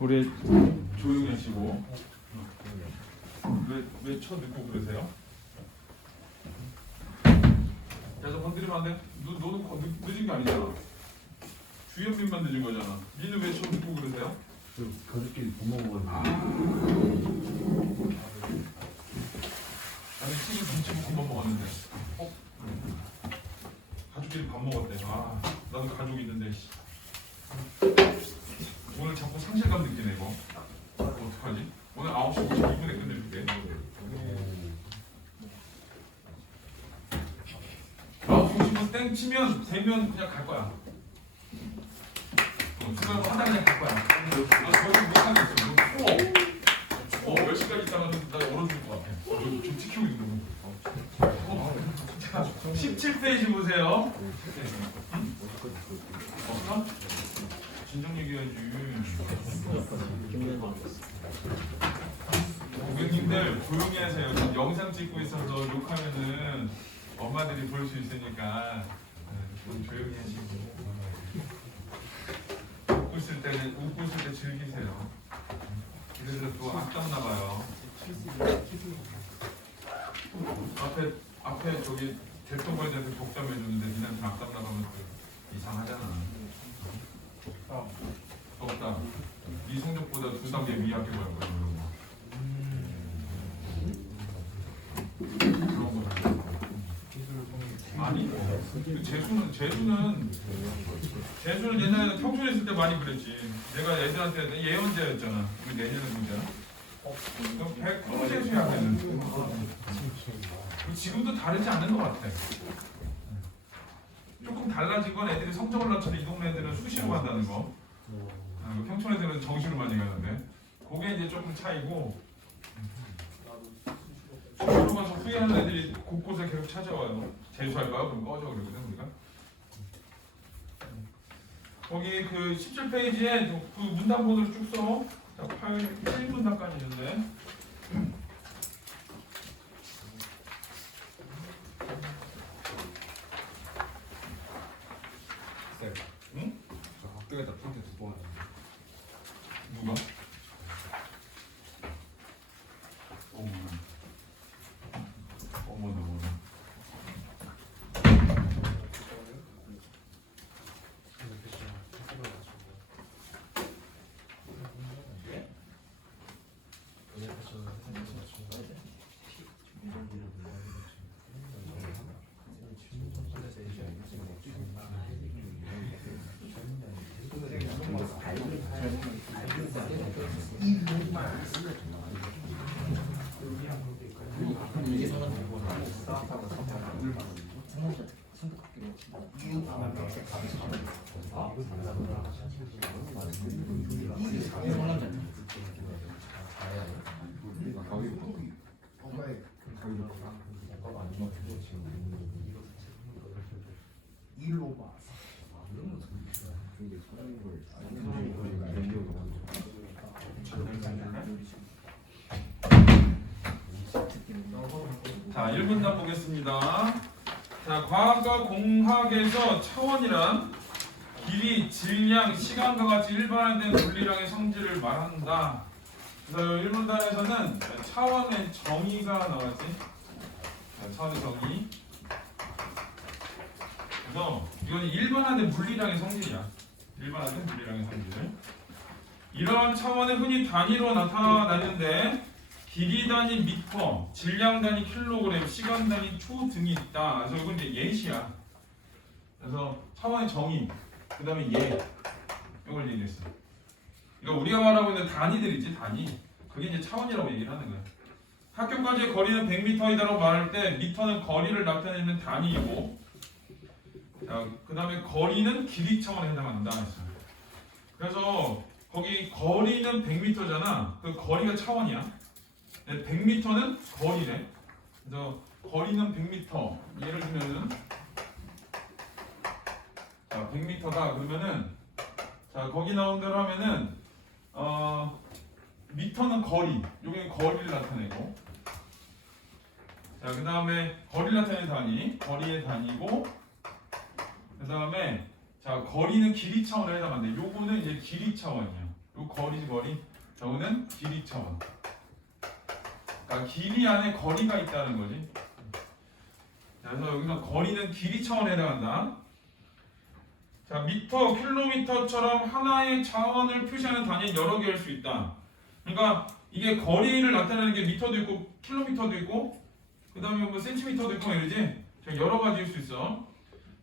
우리 조용히 하시고. 왜 쳐 듣고 그러세요? 그래서 건드리면 안 돼? 너는 늦은 게 아니잖아. 주현민만 늦은 거잖아. 니는 왜 쳐 듣고 그러세요? 가족끼리 밥 먹어가지고. 나는 지금 김치볶음밥 먹었는데. 가족끼리 밥 먹었대. 나도 가족 있는데. 오늘 자꾸 상실감 느끼네 이거. 어떡하지? 오늘 9시 52분에 끝낼게. 9시 50분 땡 치면 되면 그냥 갈 거야. 수고하고 하다 그냥 갈 거야. 너 저기 못하겠어. 몇 시까지 있다가는 나 얼어줄 것 같아. 좀 지키고 있는 거. 17페이지 보세요. 없어? 진정 얘기해야지. 고객님들 조용히 하세요. 영상 찍고 있어서 욕하면은 엄마들이 볼 수 있으니까 좀 조용히 하시고. 웃고 있을 때 즐기세요. 그래서 또 아깝나 봐요. 앞에 저기 대통령에 대해서 독점해 주는데 니한테 아깝나 가면 이상하잖아. 없다. 이 성적보다 2단계 위에 학교 갈 거야. 그런 거. 아니, 재수는 옛날에 평소에 있을 때 많이 그랬지. 내가 애들한테 예언자였잖아. 이거 내년에 문제야. 그럼 100% 재수야 되는. 지금도 다르지 않는 것 같아. 조금 달라진 건 애들이 성적을 낮춰서 이 동네 애들은 수시로 간다는 거. 평촌 애들은 정시로 많이 가는데. 그게 이제 조금 차이고. 수시로 가서 후회하는 애들이 곳곳에 계속 찾아와요. 재수할까요? 그럼 꺼져 그러거든 우리가. 거기 그 17페이지에 그 문단본으로 쭉 써. 자, 8문단까지 있는데. 쌤, 응? 저 학교에다 프린트 2번 하는데. 누가? 어머나. 자, 1분단 보겠습니다. 자, 과학과 공학에서 차원이란 길이, 질량, 시간과 같이 일반화된 물리량의 성질을 말한다. 그래서 1분단에서는 차원의 정의가 나왔지. 자, 차원의 정의. 그래서 이건 일반화된 물리량의 성질이야. 일반화된 물리량의 성질. 이러한 차원은 흔히 단위로 나타나는데 길이 단위 미터, 질량 단위 킬로그램, 시간 단위 초 등이 있다. 그래서 이건 이제 예시야. 그래서 차원의 정의, 그 다음에 예, 이걸 얘기했어. 그러니까 우리가 말하고 있는 단위들이지, 단위. 그게 이제 차원이라고 얘기를 하는 거야. 학교까지의 거리는 100m이다라고 말할 때 미터는 거리를 나타내는 단위이고, 그 다음에 거리는 길이 차원에 해당한다 했어요. 그래서 거기 거리는 100m잖아. 그 거리가 차원이야. 100m는 거리래. 그래서 거리는 100m. 예를 들면은 자, 100m다 그러면은 자, 거기 나온 대로 하면은 미터는 거리. 여기는 거리를 나타내고. 자, 그다음에 거리를 나타내는 단위, 거리의 단위고 그다음에 자, 거리는 길이 차원에 해당한대. 요거는 이제 길이 차원이야. 그리고 거리지 거리. 저거는 길이 차원. 그러니까 길이 안에 거리가 있다는 거지. 자, 그래서 여기서 거리는 길이 차원에 해당한다. 자, 미터, 킬로미터처럼 하나의 차원을 표시하는 단위는 여러 개일 수 있다. 그러니까 이게 거리를 나타내는 게 미터도 있고 킬로미터도 있고 그 다음에 뭐 센티미터도 있고 이러지. 여러 가지일 수 있어.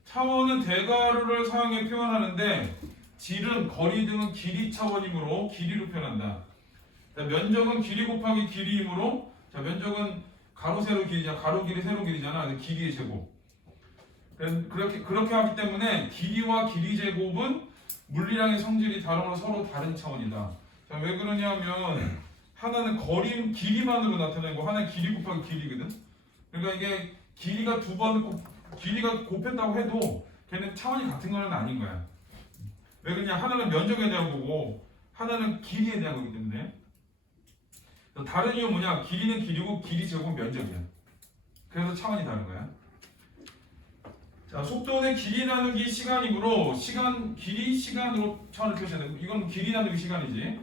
차원은 대괄호를 사용해 표현하는데 질은 거리 등은 길이 차원이므로 길이로 표현한다. 자, 면적은 길이 곱하기 길이이므로 자, 면적은 가로 세로 길이잖아. 가로 길이 세로 길이잖아. 그래서 길이의 제곱. 그렇게 하기 때문에 길이와 길이 제곱은 물리량의 성질이 다르므로 서로 다른 차원이다. 자, 왜 그러냐면 하나는 거리 길이만으로 나타내고 하나는 길이 곱하기 길이거든. 그러니까 이게 길이가 길이가 곱했다고 해도 걔는 차원이 같은 건 아닌 거야. 왜 그러냐? 하나는 면적에 대한 거고 하나는 길이에 대한 거기 때문에. 다른 이유는 뭐냐? 길이는 길이고 길이 제곱은 면적이야. 그래서 차원이 다른 거야. 자, 속도는 길이 나누기 시간이므로 길이 시간으로 차원을 표시한다. 이건 길이 나누기 시간이지.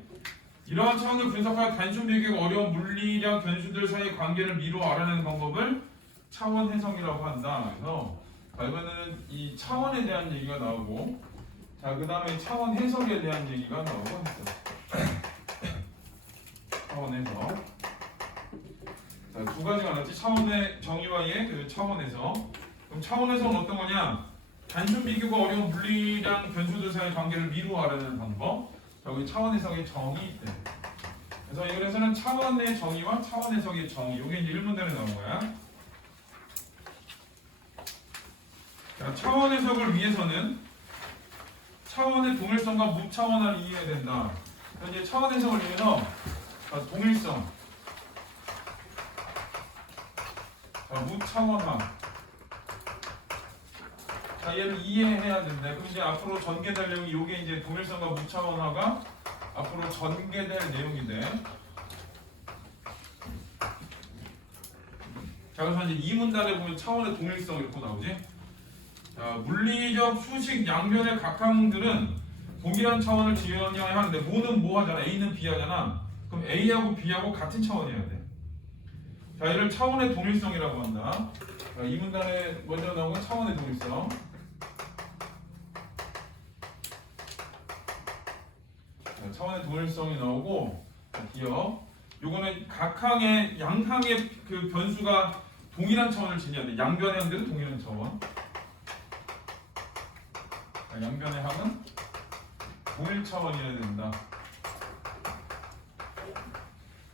이러한 차원을 분석하여 단순 비교가 어려운 물리량 변수들 사이의 관계를 미루어 알아내는 방법을 차원 해석이라고 한다. 그래서 이번에는 이 차원에 대한 얘기가 나오고, 자, 그 다음에 차원 해석에 대한 얘기가 나오고 있어. 차원 해석. 자, 두 가지가 나왔지. 차원의 정의와 그 차원 해석. 그럼 차원 해석은 어떤 거냐? 단순 비교가 어려운 물리량 변수들 사이의 관계를 미루어 알아내는 방법. 여기 차원 해석의 정의 있대. 그래서 이거에서는 차원의 정의와 차원 해석의 정의. 이게 이제 1문단에 나온 거야. 자, 차원 해석을 위해서는 차원의 동일성과 무차원화를 이해해야 된다. 그래서 이제 차원 해석을 위해서 동일성, 무차원화. 자, 얘를 이해해야 된다. 그럼 이제 앞으로 전개될 내용이 이게 이제 동일성과 무차원화가 앞으로 전개될 내용이 돼. 자, 그래서 이제 이 문단에 보면 차원의 동일성 이렇게 나오지. 자, 물리적 수식 양변의 각항들은 동일한 차원을 지연해야 하는데 뭐는 뭐 하잖아. A는 B 하잖아. 그럼 A하고 B하고 같은 차원이어야 돼. 자, 이를 차원의 동일성이라고 한다. 자, 이 문단에 먼저 나온 건 차원의 동일성. 자, 차원의 동일성이 나오고, 기억. 요거는 각항의 양항의 그 변수가 동일한 차원을 지녀야 돼. 양변의 항들은 동일한 차원. 자, 양변의 항은 동일 차원이어야 된다.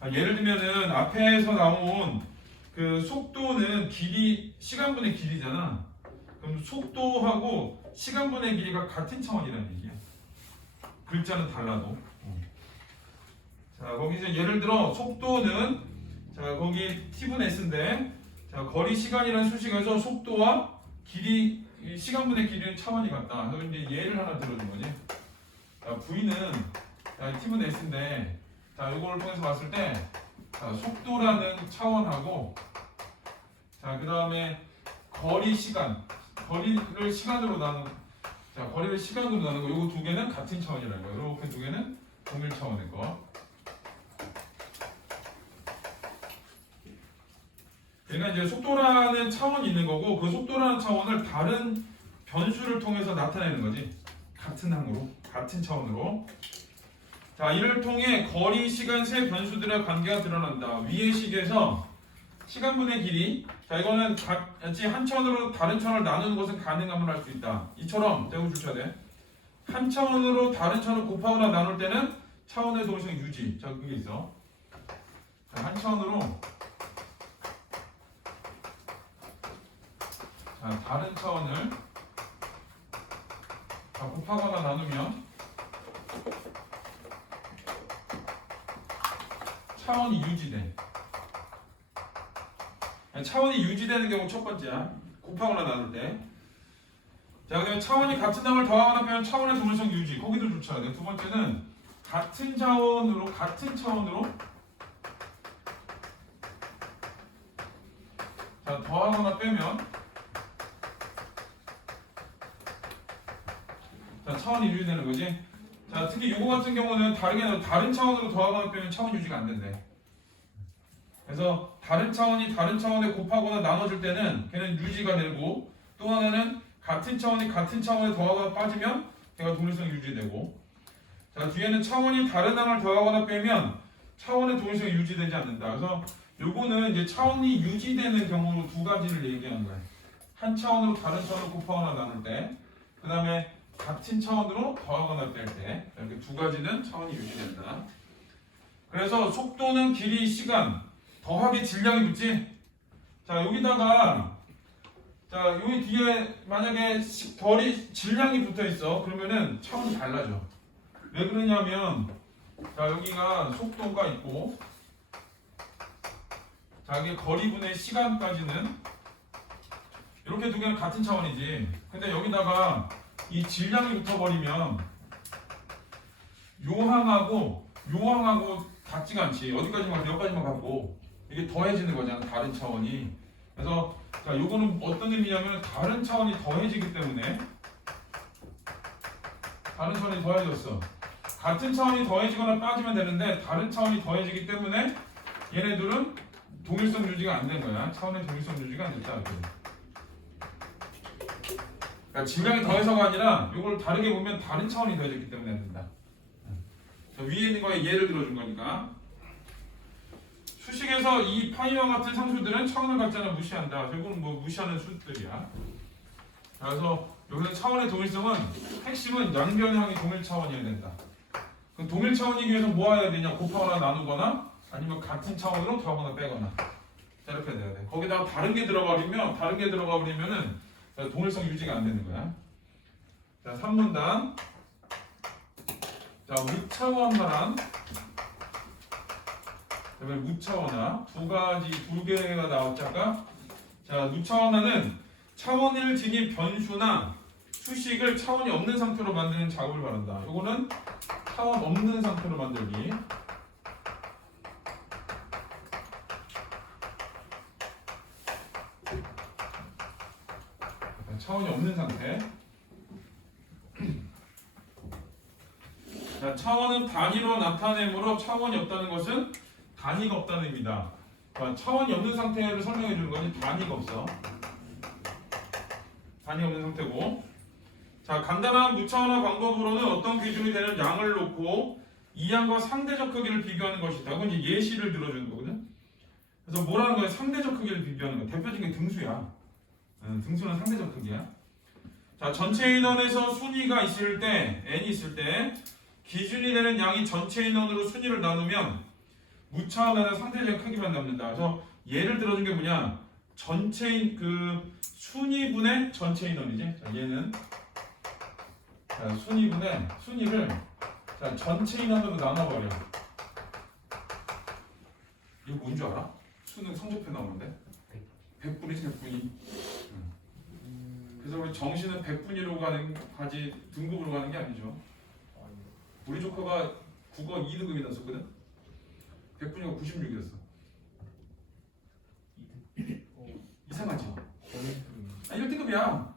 자, 예를 들면은 앞에서 나온 그 속도는 시간분의 길이잖아. 그럼 속도하고 시간분의 길이가 같은 차원이라는 얘기야. 글자는 달라도. 자, 거기서 예를 들어 속도는 자, 거기 t분의 s인데 자, 거리 시간이라는 수식에서 속도와 길이 시간분의 길이는 차원이 같다. 그래서 이제 예를 하나 들어준 거지. 자, v는 자, t분의 s인데 자, 이걸 통해서 봤을 때 자, 속도라는 차원하고 자, 그 다음에 거리를 시간으로 나누 거 요거 두 개는 같은 차원이라는 거예요. 이렇게 두 개는 동일 차원일 거. 그러니까 이제 속도라는 차원이 있는 거고 그 속도라는 차원을 다른 변수를 통해서 나타내는 거지. 같은 항으로, 같은 차원으로. 자, 이를 통해 거리, 시간 세 변수들의 관계가 드러난다. 위의 식에서 시간분의 길이. 자, 이거는 같이 한 차원으로 다른 차원을 나누는 것은 가능함을 알 수 있다. 이처럼 대우 주셔야 돼. 한 차원으로 다른 차원을 곱하거나 나눌 때는 차원의 동일성 유지. 자, 그게 있어. 자, 한 차원으로 자, 다른 차원을 자, 곱하거나 나누면 차원이 유지돼. 차원이 유지되는 경우 첫 번째야. 곱하거나 나눌 때. 자, 그다음에 차원이 같은 항을 더하거나 빼면 차원의 동일성 유지. 거기도 좋죠. 두 번째는 같은 차원으로 자, 더하거나 빼면 자, 차원이 유지되는 거지. 자, 특히 이거 같은 경우는 다른 차원으로 더하거나 빼면 차원 유지가 안 된대. 그래서 다른 차원이 다른 차원에 곱하거나 나눠줄 때는 걔는 유지가 되고, 또 하나는 같은 차원이 같은 차원에 더하거나 빠지면 걔가 동일성 유지되고, 자, 뒤에는 차원이 다른 항을 더하거나 빼면 차원의 동일성이 유지되지 않는다. 그래서 요거는 이제 차원이 유지되는 경우로 두 가지를 얘기하는 거예요. 한 차원으로 다른 차원을 곱하거나 나눌 때, 그 다음에 같은 차원으로 더하거나 뺄 때, 이렇게 두 가지는 차원이 유지된다. 그래서 속도는 길이, 시간, 더하기 질량이 붙지. 자, 여기다가 자, 여기 뒤에 만약에 질량이 붙어 있어. 그러면은 차원이 달라져. 왜 그러냐면, 자, 여기가 속도가 있고, 자, 이게 거리분의 시간까지는 이렇게 두 개는 같은 차원이지. 근데 여기다가 이 질량이 붙어버리면 요 항하고 같지가 않지. 어디까지만 여기까지만 갖고 이게 더해지는 거잖아. 다른 차원이. 그래서 자, 요거는 어떤 의미냐면 다른 차원이 더해지기 때문에, 다른 차원이 더해졌어. 같은 차원이 더해지거나 빠지면 되는데 다른 차원이 더해지기 때문에 얘네들은 동일성 유지가 안 된 거야. 차원의 동일성 유지가 안 됐다. 그러니까 질량이 더해서가 아니라 이걸 다르게 보면 다른 차원이 더해졌기 때문에 안 된다. 자, 위에 있는 거에 예를 들어준 거니까. 수식에서 이 파이와 같은 상수들은 차원을 갖지 않아 무시한다. 결국은 뭐 무시하는 수들이야. 그래서 여기서 차원의 동일성은 핵심은 양변항이 동일 차원이어야 된다. 그럼 동일 차원이기 위해서 뭐 해야 되냐? 곱하거나 나누거나 아니면 같은 차원으로 더하거나 빼거나. 자, 이렇게 돼야 돼. 거기다가 다른 게 들어가 버리면은 동일성 유지가 안 되는 거야. 자, 3문단. 자, 무차원화랑 그다음에 무차원화 두 개가 나왔지 아까. 자, 무차원화는 차원을 지닌 변수나 수식을 차원이 없는 상태로 만드는 작업을 말한다. 요거는 차원 없는 상태로 만들기. 차원이 없는 상태. 자, 차원은 단위로 나타내므로 차원이 없다는 것은 단위가 없다는 의미다. 차원이 없는 상태를 설명해 주는 거지 단위가 없어. 단위가 없는 상태고. 자, 간단한 무차원화 방법으로는 어떤 기준이 되는 양을 놓고 이 양과 상대적 크기를 비교하는 것이다. 그건 이제 예시를 들어주는 거거든. 그래서 뭐라는 거야? 상대적 크기를 비교하는 거야. 대표적인 게 등수야. 등수는 상대적 크기야. 자, 전체 인원에서 순위가 있을 때, n이 있을 때 기준이 되는 양이 전체 인원으로 순위를 나누면 무차원화는 상대적 크기만 남는다. 그래서 예를 들어준 게 뭐냐? 전체인 그 순위분의 전체 인원이지. 자, 얘는 자, 순위를 자, 전체 인원으로 나눠버려. 이거 뭔 줄 알아? 수능 성적표 나오는데 100분이지 100분이. 그래서 우리 정시는 100분위로 가지 등급으로 가는 게 아니죠. 우리 조카가 국어 2등급이 났었거든. 100분위가 96이었어. 이상하지? 아, 1등급이야.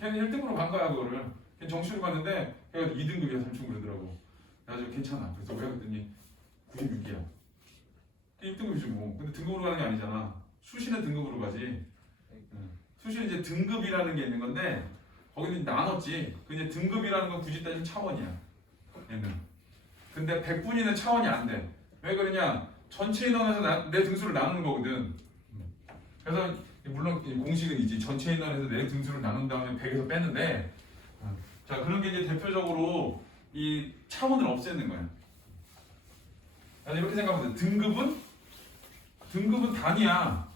걔는 1등급으로 간 거야 그거를. 걔는 정시로 갔는데 걔가 2등급이야 삼촌 그러더라고. 그래가지고 괜찮아. 그래서 왜 그랬더니 96이야. 1등급이지 뭐. 근데 등급으로 가는 게 아니잖아. 수시는 등급으로 가지. 수시는 이제 등급이라는 게 있는 건데 거기는 나눴지. 그 이제 등급이라는 건 굳이 따지면 차원이야. 얘는. 근데 100분위는 차원이 안 돼. 왜 그러냐? 전체 인원에서 내 등수를 나누는 거거든. 그래서 물론 공식은 이제 전체 인원에서 내 등수를 나눈 다음에 100에서 빼는데, 자, 그런 게 이제 대표적으로 이 차원을 없애는 거야. 이렇게 생각하면 돼. 등급은 단위야.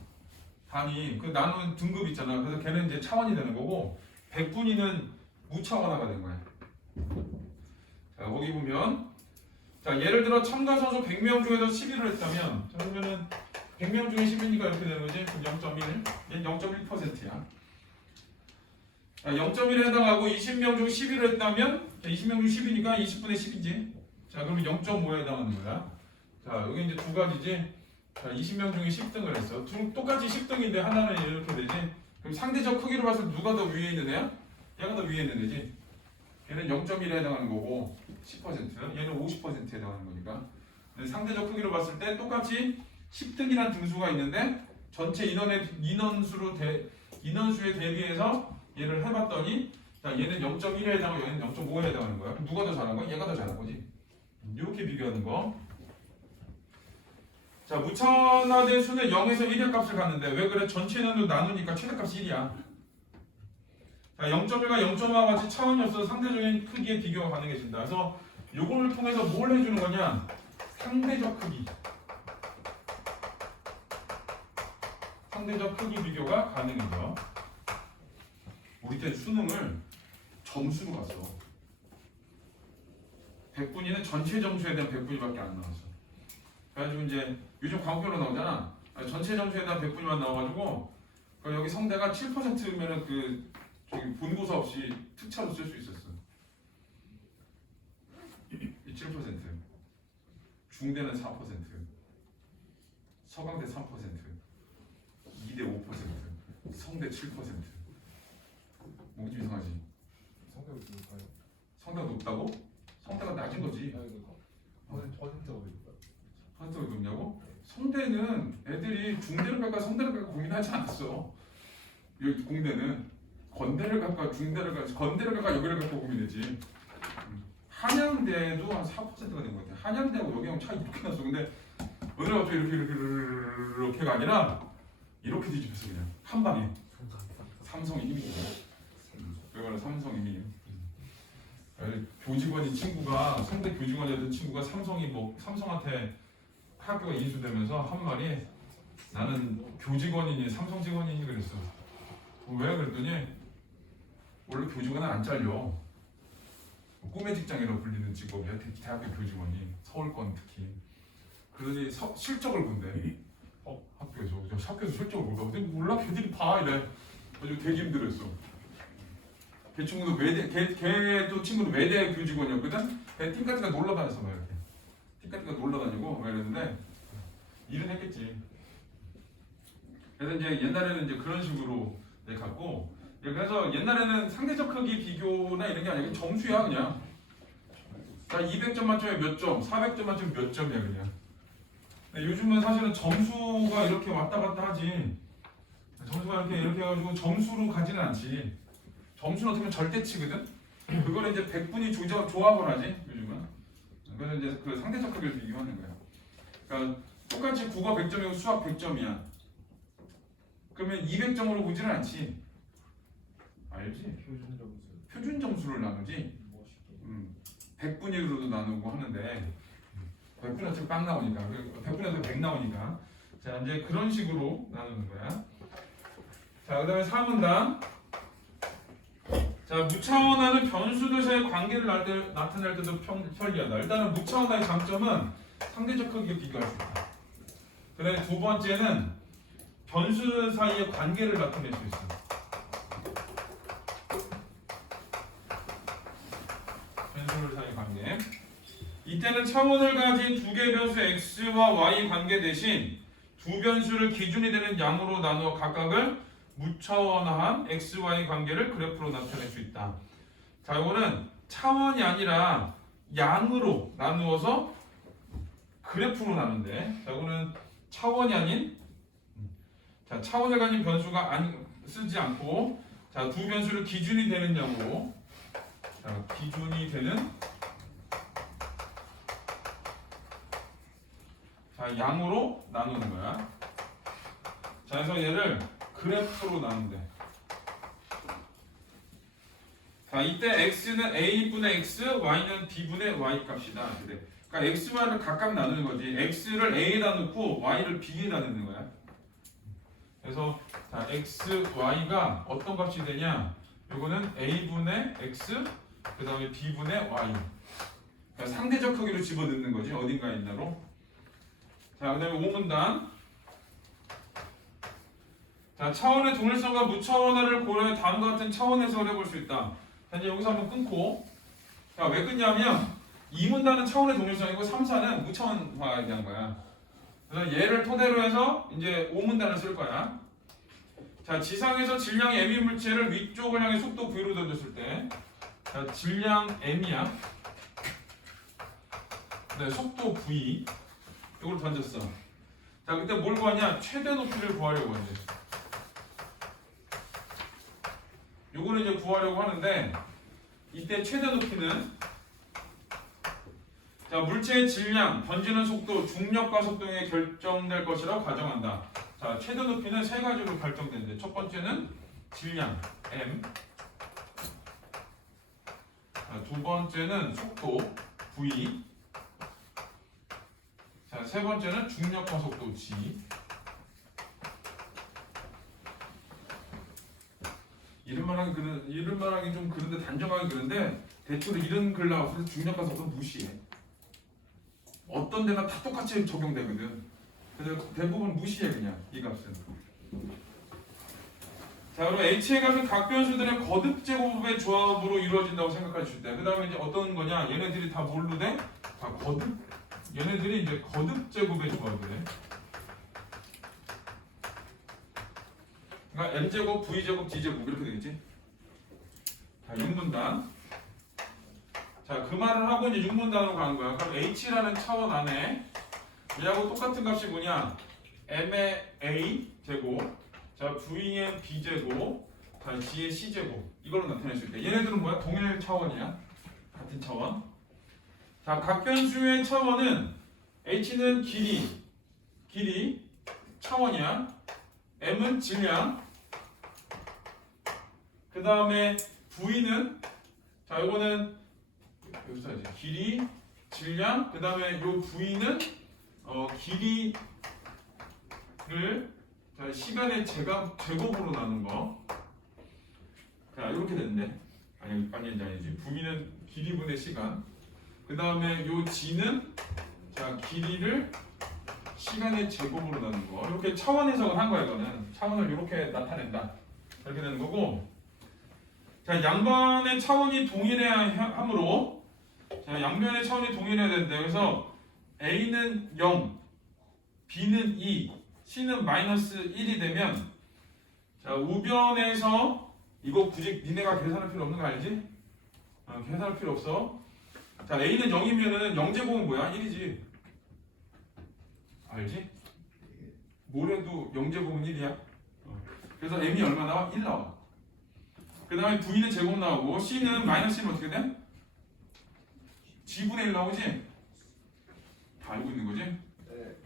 단위. 그 나누는 등급 있잖아. 그래서 걔는 이제 차원이 되는 거고 100분위는 무차원화가 된 거야. 자, 거기 보면 자, 예를 들어 참가 선수 100명 중에서 10위를 했다면, 자, 그러면은 100명 중에 10위니까 이렇게 되는 거지. 그럼 0.1. 얘는 0.1%야. 0.1에 해당하고 20명 중 10위를 했다면, 자, 20명 중 10위니까 20분의 10이지. 자, 그러면 0.5에 해당하는 거야. 자, 여기 이제 두 가지지. 자, 20명 중에 10등을 했어. 똑같이 10등인데 하나는 이렇게 되지. 그럼 상대적 크기로 봐서 누가 더 위에 있는 애야? 얘가 더 위에 있는 애지. 걔는 0.1에 해당하는 거고 10%, 얘는 50%에 해당하는 거니까. 상대적 크기로 봤을 때 똑같이 10등이라는 등수가 있는데 전체 인원수에 대비해서 얘를 해봤더니 자, 얘는 0.1에 해당하고 얘는 0.5에 해당하는 거야. 그럼 누가 더 잘한 거야? 얘가 더 잘한 거지. 이렇게 비교하는 거. 자, 무천화된 수는 0에서 1의 값을 갖는데 왜 그래? 전체 인원으로 나누니까 최대값이 1이야. 자, 0.1과 0.5와 같이 차원이 없어서 상대적인 크기의 비교가 가능해진다. 그래서 요거를 통해서 뭘 해주는 거냐? 상대적 크기. 상대적 크기 비교가 가능해져. 우리 때 수능을 점수로 갔어. 100분위는 전체 점수에 대한 100분위밖에 안 나왔어. 그래가지고 이제 요즘 과목별로 나오잖아. 전체 점수에 대한 100분위만 나와가지고 여기 성대가 7%면은 그 저기 본고사 없이 특차로 쓸 수 있었어. 7%. 중대는 4%. 서강대 3%. 이대 5%. 성대 7%. 뭔가 좀 이상하지? 성격이 높아요. 성대가 높다고? 성대가 낮은 거지. 퍼센트가 높아요. 성대가 높냐고? 성대는 애들이 중대를 갈까 성대를 갈까 고민하지 않았어. 여기 공대는 건대를 갈까 중대를 갈까 건대를 갈까 여기를 갈까 고민했지. 한양대도 한 4%가 된 것 같아. 한양대하고 여기하고 차이 이렇게 났어. 근데 오늘 갑자기 이렇게가 아니라 이렇게 뒤집혔어 그냥 한 방에. 삼성의 힘이 있네. 그거는 삼성 힘이. 교직원인 친구가 성대 교직원이었던 친구가 삼성한테 학교가 인수되면서 한 말이 나는 교직원이니 삼성 직원이니 그랬어. 왜 그랬더니 원래 교직원은 안 잘려. 꿈의 직장이라고 불리는 직업이야. 대학교 교직원이 서울권 특히. 그러더니 실적을 본대. 학교에서 실적을 볼까? 근데 몰라 걔들이 봐 이래. 아주 되게 힘들었어. 걔 친구도 걔도 친구도 외대 교직원이었거든. 걔 팀까지가 놀러 다녔어 막 이렇게. 팀까지가 놀러 다니고 막 이랬는데 일은 했겠지. 그래서 이제 옛날에는 이제 그런 식으로 갖고. 그래서 옛날에는 상대적 크기 비교나 이런 게 아니고 점수야 그냥. 자 200점 만점에 몇 점, 400점 만점에 몇 점이야 그냥. 요즘은 사실은 점수가 이렇게 왔다 갔다 하지. 점수가 이렇게 해가지고 점수로 가지는 않지. 점수는 어떻게 보면 절대치거든. 그거는 이제 100분이 조합을 하지 요즘은. 그래서 이제 그 상대적 크기를 비교하는 거야. 그러니까 똑같이 국어 100점이고 수학 100점이야. 그러면 200점으로 보지는 않지. 알지? 표준 점수를 나누지. 100분위로도 나누고 하는데 100분위 어차피 빵 나오니까 100분위에서 100 나오니까 자 이제 그런 식으로 나누는 거야. 자 그다음에 4문단. 자 무차원화는 변수들 사이의 관계를 나타낼 때도 편리하다. 일단은 무차원화의 장점은 상대적 크기에 비교할 수 있다. 그다음에 두 번째는 변수들 사이의 관계를 나타낼 수 있어. 변수들 사이의 관계. 이때는 차원을 가진 두 개의 변수 x와 y 관계 대신 두 변수를 기준이 되는 양으로 나누어 각각을 무차원화한 x, y 관계를 그래프로 나타낼 수 있다. 자, 이거는 차원이 아니라 양으로 나누어서 그래프로 나눈대. 자, 이거는 차원이 아닌 자, 차원을 가진 변수가 쓰지 않고 자, 두 변수를 기준이 되는 양으로 자, 기준이 되는 자, 양으로 나누는 거야. 자, 그래서 얘를 그래프로 나눈대. 자, 이때 x는 a분의 x, y는 b분의 y 값이다. 그래. 그러니까 x, y를 각각 나누는 거지. x를 a에다 넣고 y를 b에다 넣는 거야. 그래서 자, x, y가 어떤 값이 되냐? 이거는 a분의 x, 그 다음에 b분의 y. 그러니까 상대적 크기로 집어넣는 거지. 어딘가에 있나로. 자, 그 다음에 5문단. 자, 차원의 동일성과 무차원화를 고려해 다음과 같은 차원 해석을 해볼 수 있다. 자, 이제 여기서 한번 끊고. 자, 왜 끊냐면 2문단은 차원의 동일성이고 3, 4는 무차원화에 대한 거야. 그래서 얘를 토대로 해서 이제 5문단을 쓸 거야. 자, 지상에서 질량이 m인 물체를 위쪽을 향해 속도 v로 던졌을 때 자, 질량 m이야. 네, 속도 v 이걸 던졌어. 자, 그때 뭘 구하냐? 최대 높이를 구하려고 하는데. 요거는 이제 구하려고 하는데 이때 최대 높이는 자, 물체의 질량, 던지는 속도, 중력과 속도에 결정될 것이라고 가정한다. 자, 최대 높이는 세 가지로 결정되는데 첫 번째는 질량 m, 자, 두 번째는 속도 v, 자, 세 번째는 중력과 속도 g. 이런 말하기 좀 그런데 단정하기 그런데 대충 이런 글 나와서 중력과 속도 무시해. 어떤 데나 다 똑같이 적용되거든. 그래서 대부분 무시해 그냥 이 값은. 자, 그리고 h의 값은 각 변수들의 거듭 제곱의 조합으로 이루어진다고 생각할 수 있다. 그 다음에 이제 어떤 거냐? 얘네들이 다 뭘로 돼? 다 거듭. 얘네들이 이제 거듭 제곱의 조합이래. 그러니까 m 제곱, v 제곱, d 제곱 이렇게 되겠지? 자, 6문단. 자, 그 말을 하고 이제 6문단으로 가는 거야. 그럼 h라는 차원 안에 얘하고 똑같은 값이 뭐냐? m의 a 제곱, 자, v의 b 제곱, 자, g의 c 제곱 이걸로 나타낼 수 있대. 얘네들은 뭐야? 동일 차원이야. 같은 차원. 자, 각 변수의 차원은 h는 길이 차원이야. m은 질량. 그 다음에 v는 자, 요거는 여기서 이제 길이, 질량. 그 다음에 요 v는 길이를 자, 시간의 제곱으로 나눈 거. 자, 이렇게 됐네. 아니지. v는 길이분의 시간. 그 다음에 요 g는 자, 길이를 시간의 제곱으로 나눈 거. 이렇게 차원 해석을 한 거야. 이거는 차원을 이렇게 나타낸다. 이렇게 되는 거고. 자, 양변의 차원이 동일해야 하므로 자, 양변의 차원이 동일해야 된다. 그래서 a는 0, b는 2, c는 마이너스 1이 되면 자, 우변에서 이거 굳이 니네가 계산할 필요 없는 거 알지? 계산할 필요 없어. 자, a는 0이면은 0제곱은 뭐야? 1이지. 알지? 뭐래도 0제곱은 1이야. 그래서 m이 얼마 나와? 1 나와. 그 다음에 v는 제곱 나오고 c는 마이너스 1은 어떻게 돼? g분의 1 나오지? 다 알고 있는 거지? 네.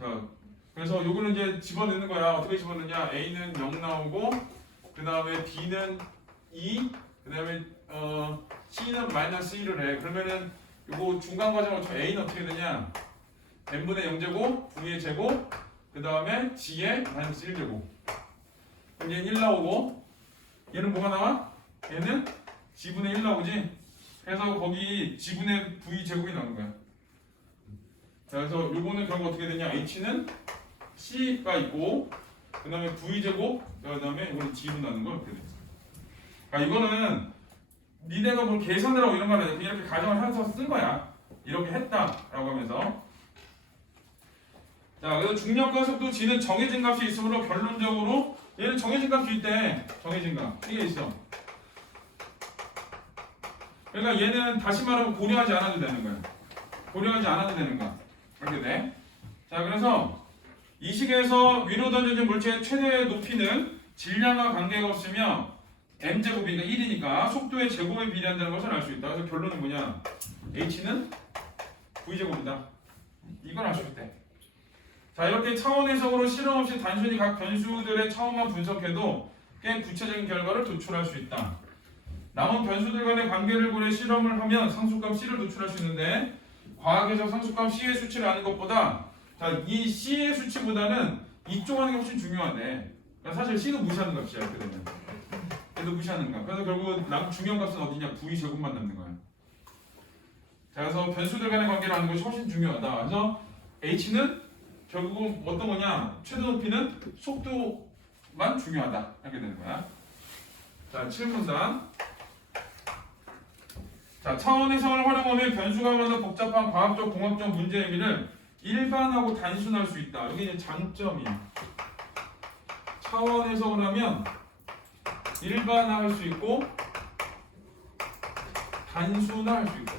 자, 그래서 요거는 이제 집어넣는 거야. 어떻게 집어넣냐? a는 0 나오고 그 다음에 b는 2, 그 다음에 c는 마이너스 1을 해. 그러면은 요거 중간 과정을 쳐. a는 어떻게 되냐? n분의 0제곱, v의 제곱, 그 다음에 g의 마이너스 1제곱. 그럼 얘는 1 나오고 얘는 뭐가 나와? 얘는 g분의 1 나오지? 그래서 거기 g분의 v 제곱이 나오는 거야. 자, 그래서 요거는 결국 어떻게 되냐? h는 c가 있고 그 다음에 v 제곱, 그 다음에 이거는 g분 나는 거 이렇게 돼. 그러니까 이거는 니네가 뭘 계산을 하고 이런 거 아니라 그냥 이렇게 가정을 해서 쓴 거야. 이렇게 했다라고 하면서. 자, 그래서 중력과 속도 g는 정해진 값이 있으므로 결론적으로 얘는 정해진 값이 있대. 정해진 값. 이게 있어. 그러니까 얘는 다시 말하면 고려하지 않아도 되는 거야. 고려하지 않아도 되는 거야. 이렇게 돼. 자, 그래서 이 식에서 위로 던져진 물체의 최대 높이는 질량과 관계가 없으며 m제곱이니까 1이니까 속도의 제곱에 비례한다는 것을 알 수 있다. 그래서 결론은 뭐냐? h는 v제곱이다. 이걸 알 수 있대. 자, 이렇게 차원 해석으로 실험 없이 단순히 각 변수들의 차원만 분석해도 꽤 구체적인 결과를 도출할 수 있다. 남은 변수들 간의 관계를 고려 실험을 하면 상수값 c를 도출할 수 있는데 과학에서 상수값 c의 수치를 아는 것보다 자, 이 c의 수치보다는 이쪽 하는 게 훨씬 중요하네. 그러니까 사실 c는 무시하는 값이야. 이렇게 되면. 얘도 무시하는 값. 그래서 결국 남 중요한 값은 어디냐? v 제곱만 남는 거야. 자, 그래서 변수들 간의 관계를 아는 것이 훨씬 중요하다. 그래서 h는 결국은 어떤 거냐? 최대 높이는 속도만 중요하다. 이렇게 되는 거야. 자, 7문단. 자, 차원 해석을 활용하면 변수가 많은 복잡한 과학적 공학적 문제 의미를 일반하고 단순할 수 있다. 여기 이제 장점이야. 차원 해석을 하면 일반화할 수 있고 단순화할 수 있고.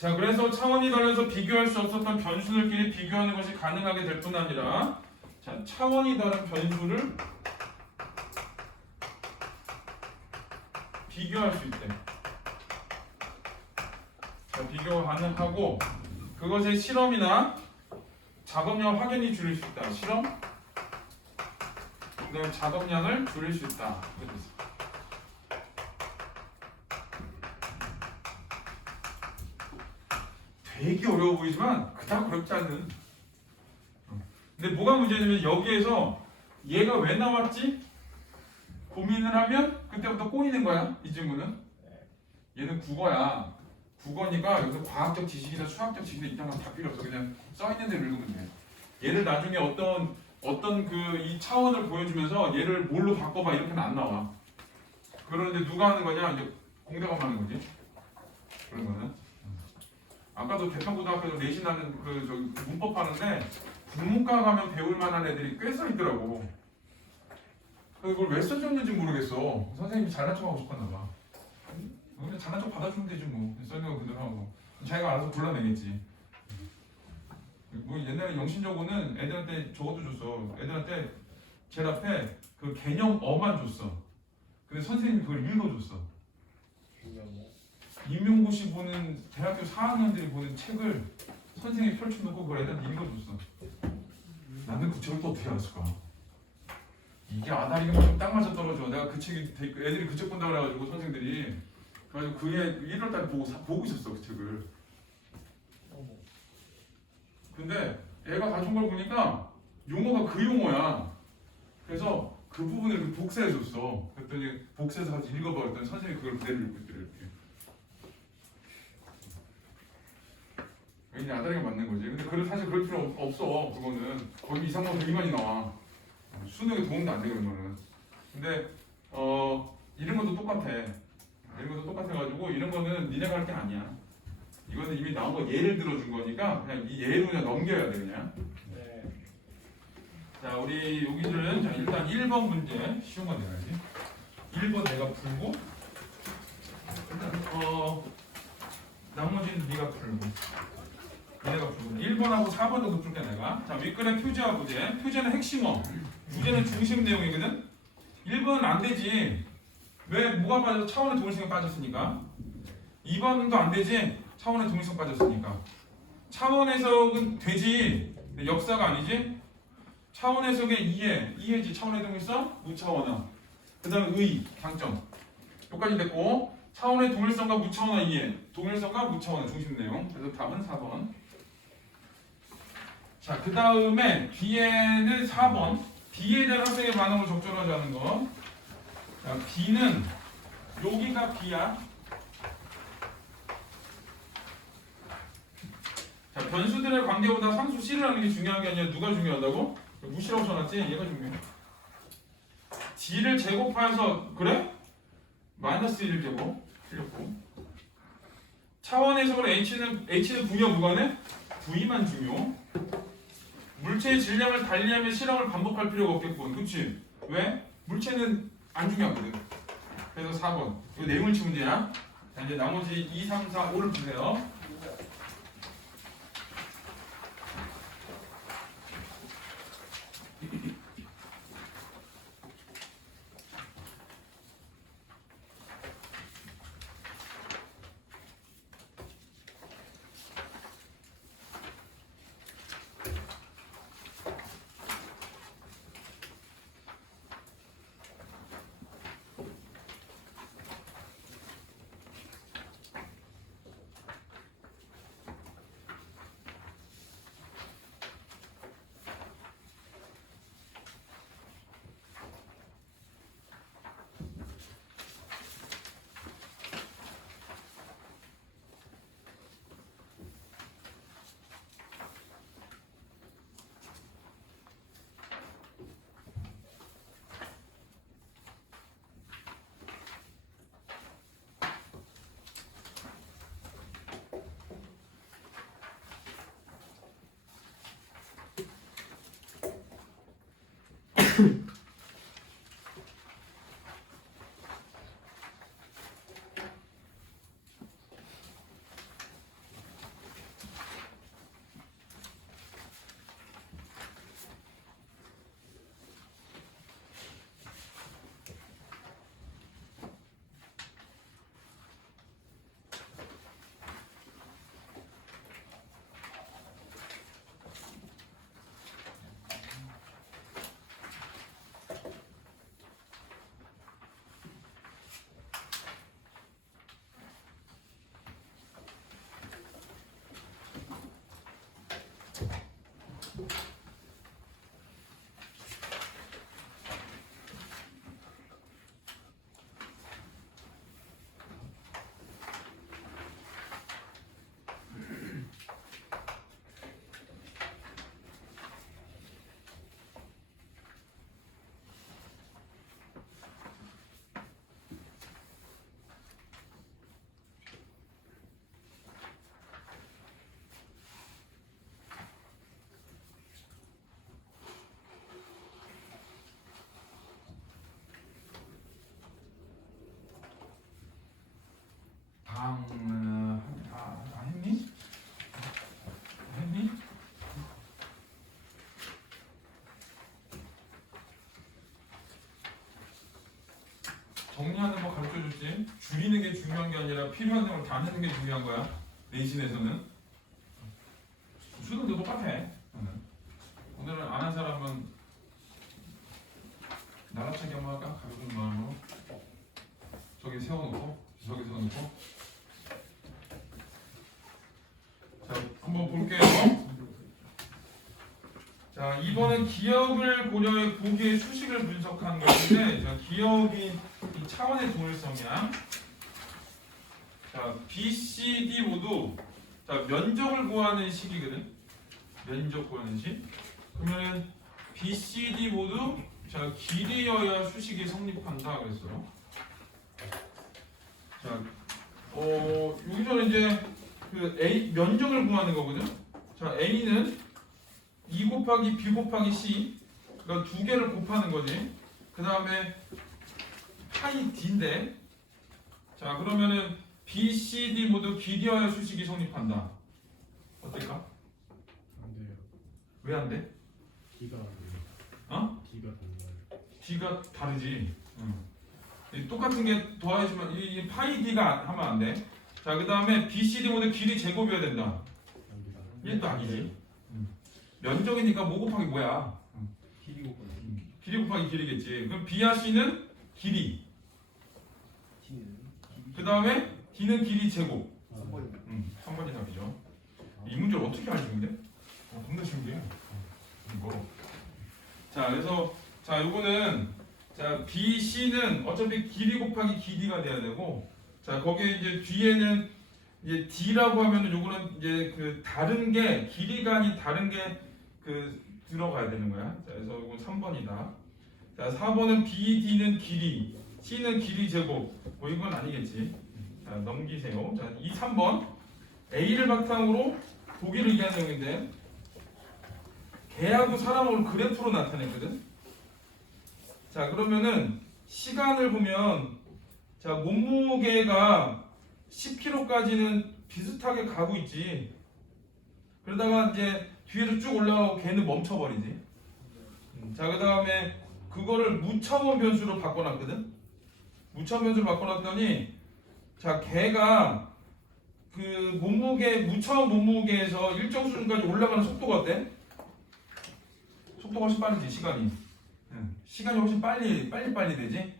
자, 그래서 차원이 달라서 비교할 수 없었던 변수들끼리 비교하는 것이 가능하게 될 뿐 아니라 자, 차원이 다른 변수를 비교할 수 있대. 자, 비교 가능하고 그것의 실험이나 작업량 확연히 줄일 수 있다. 실험, 그다음에 작업량을 줄일 수 있다. 이렇게 있어. 되게 어려워 보이지만 그닥 어렵지 않은. 근데 뭐가 문제냐면 여기에서 얘가 왜 나왔지? 고민을 하면 그때부터 꼬이는 거야. 이 질문은. 얘는 국어야. 국어니까 여기서 과학적 지식이나 수학적 지식이나 이딴 건 다 필요 없어. 그냥 써 있는 대로 읽으면 돼. 얘를 나중에 어떤 그 이 차원을 보여주면서 얘를 뭘로 바꿔봐 이렇게는 안 나와. 그런데 누가 하는 거냐? 이제 공대가 하는 거지. 그런 거는. 아까도 대평고등학교에서 내신하는 그 저기 문법 하는데 국문과 가면 배울 만한 애들이 꽤 써 있더라고. 그걸 왜 써줬는지 모르겠어. 선생님이 잘난 척하고 싶었나 봐. 그냥 잘난 척 받아주면 되지 뭐. 써있는 거 그대로 하고. 자기가 알아서 불러내겠지. 뭐 옛날에 영신저고는 애들한테 저것도 줬어. 애들한테 제 앞에 그 개념어만 줬어. 근데 선생님이 그걸 읽어줬어. 임용고 씨 보는 대학교 4학년들이 보는 책을 선생님이 펼쳐놓고 그걸 애들한테 읽어줬어. 나는 그 책을 또 어떻게 알았을까? 이게 아다리가 좀 딱 맞아 떨어져. 내가 그 책이 애들이 그 책 본다 그래가지고 선생들이 그래가지고 그게 1월달에 보고 있었어 그 책을. 근데 애가 가져온 걸 보니까 용어가 그 용어야. 그래서 그 부분을 이렇게 복사해줬어. 그랬더니 복사해서 같이 읽어봐. 그랬더니 선생님이 그걸 그대로 읽고 있더래 이렇게. 이게 아다리가 맞는 거지. 근데 사실 그럴 필요 없어. 그거는 거기 이상만 되게 많이 나와. 수능에 도움도 안 돼 그런 거는. 근데 이런 것도 똑같아. 이런 것도 똑같아가지고 이런 거는 니네가 할 게 아니야. 이거는 이미 나온 거 예를 들어준 거니까 그냥 이 예로 그냥 넘겨야 돼 그냥. 네. 자, 우리 여기들은 자, 일단 1번 문제 쉬운 거 내야지. 1번 내가 풀고 나머지는 네가 풀고. 얘가 풀고 1번하고 4번도 풀게 내가. 자, 윗글의 표제와 부제. 표제는 핵심어. 부제는 중심 내용이거든. 1번은 안 되지. 왜? 뭐가 빠져서 차원의 동일성이 빠졌으니까. 2번도 안 되지. 차원의 동일성 빠졌으니까. 차원 해석은 되지. 근데 역사가 아니지. 차원 해석의 이해지. 차원의 동일성, 무차원화. 그 다음에 의, 강점. 여기까지 됐고 차원의 동일성과 무차원화 이해. 동일성과 무차원화 중심 내용. 그래서 답은 4번. 자, 그 다음에 B에는 4번. B에 대한 학생의 반응을 적절하지 않은 거. 자, B는 여기가 B야. 자, 변수들의 관계보다 상수 C를 하는 게 중요한 게 아니라 누가 중요하다고? 무시라고 써놨지? 얘가 중요해. D를 제곱해서 그래? 마이너스 1을 제곱. 틀렸고. 차원 해석으로 H는 V와 무관해? V만 중요. 물체의 질량을 달리하면 실험을 반복할 필요가 없겠군. 그치? 왜? 물체는 안 중요하거든. 그래서 4번. 이거 내용을치 문제야. 자, 이제 나머지 2, 3, 4, 5를 주세요. 했니? 했니? 정리하는 거 가르쳐줬지? 줄이는 게 중요한 게 아니라 필요한 점을 다 하는 게 중요한 거야. 내신에서는. 수능도 똑같아. 오늘은 안 한 사람은 나라차기 한번 할까? 가벼운 마음으로. 저기 세워놓고, 저기 세워놓고. 자, 한번 볼게요. 자, 이번엔 기억을 고려해 보기의 수식을 분석한 것인데, 자, 기억이 이 차원의 동일성이야. 자, B, C, D 모두 자, 면적을 구하는 식이거든. 면적 구하는 식. 그러면은 B, C, D 모두 자, 길이여야 수식이 성립한다 그랬어요. 자, 여기서는 이제 그 A 면적을 구하는 거거든. 자, A는 2 곱하기 B 곱하기 C, 그러니까 두 개를 곱하는 거지. 그 다음에 파이 D인데, 자 그러면은 B, C, D 모두 길이여야 수식이 성립한다. 어떨까? 안 돼요. 왜 안 돼? D가 안 돼요. 어? D가 달라요. D가 다르지. 이 똑같은 게 더해지면 이 파이 D가 하면 안 돼. 자 그 다음에 B, C, D 모두 길이 제곱이어야 된다. 안 돼요. 얘도 아니지. 면적이니까 뭐 곱하기 뭐야? 길이 곱하기 길이 곱하기 길이겠지. 그럼 B와 C는 길이. T는 그 다음에 D는 길이 제곱. 3번이 3번이 답이죠. 이 문제를 어떻게 알지 근데? 겁나 쉬운 게. 이거. 자 그래서 자 요거는 자 B, C는 어차피 길이 곱하기 길이가 돼야 되고, 자 거기에 이제 뒤에는 이제 D라고 하면은 요거는 이제 그 다른 게 길이가 아닌 다른 게 그 들어가야 되는 거야. 자 그래서 요건 3번이다. 자 4번은 B, D는 길이, C는 길이 제곱. 뭐 이건 아니겠지. 자 넘기세요. 자 2, 3번 A를 바탕으로 보기를 얘기하는 내용인데, 개하고 사람을 그래프로 나타냈거든. 자 그러면은 시간을 보면 자 몸무게가 10kg까지는 비슷하게 가고 있지. 그러다가 이제 뒤에서 쭉 올라가고 걔는 멈춰버리지. 자 그 다음에 그거를 무차원 변수로 바꿔놨거든. 무차원 변수로 바꿔놨더니 자 걔가 그 몸무게 무차원 몸무게에서 일정 수준까지 올라가는 속도가 어때? 속도가 훨씬 빠르지. 시간이 훨씬 빨리 되지.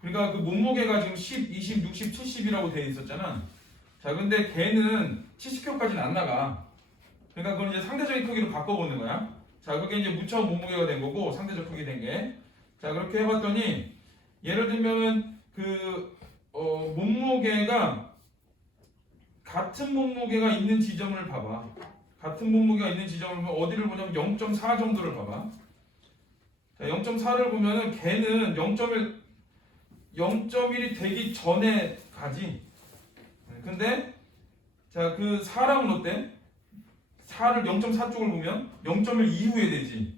그러니까 그 몸무게가 지금 10, 20, 60, 70이라고 되어 있었잖아. 자 근데 걔는 70kg까지는 안 나가. 그러니까 그건 이제 상대적인 크기로 바꿔보는 거야. 자 그게 이제 무차원 몸무게가 된 거고, 상대적 크기 된 게. 자 그렇게 해봤더니 예를 들면은 그 몸무게가 같은 몸무게가 있는 지점을 봐봐. 같은 몸무게가 있는 지점을 보면 어디를 보냐면 0.4 정도를 봐봐. 자 0.4를 보면은 걔는 0.1이 되기 전에 가지. 근데 자 그 사람은 어때? 4를 0.4 쪽을 보면 0.1 이후에 되지.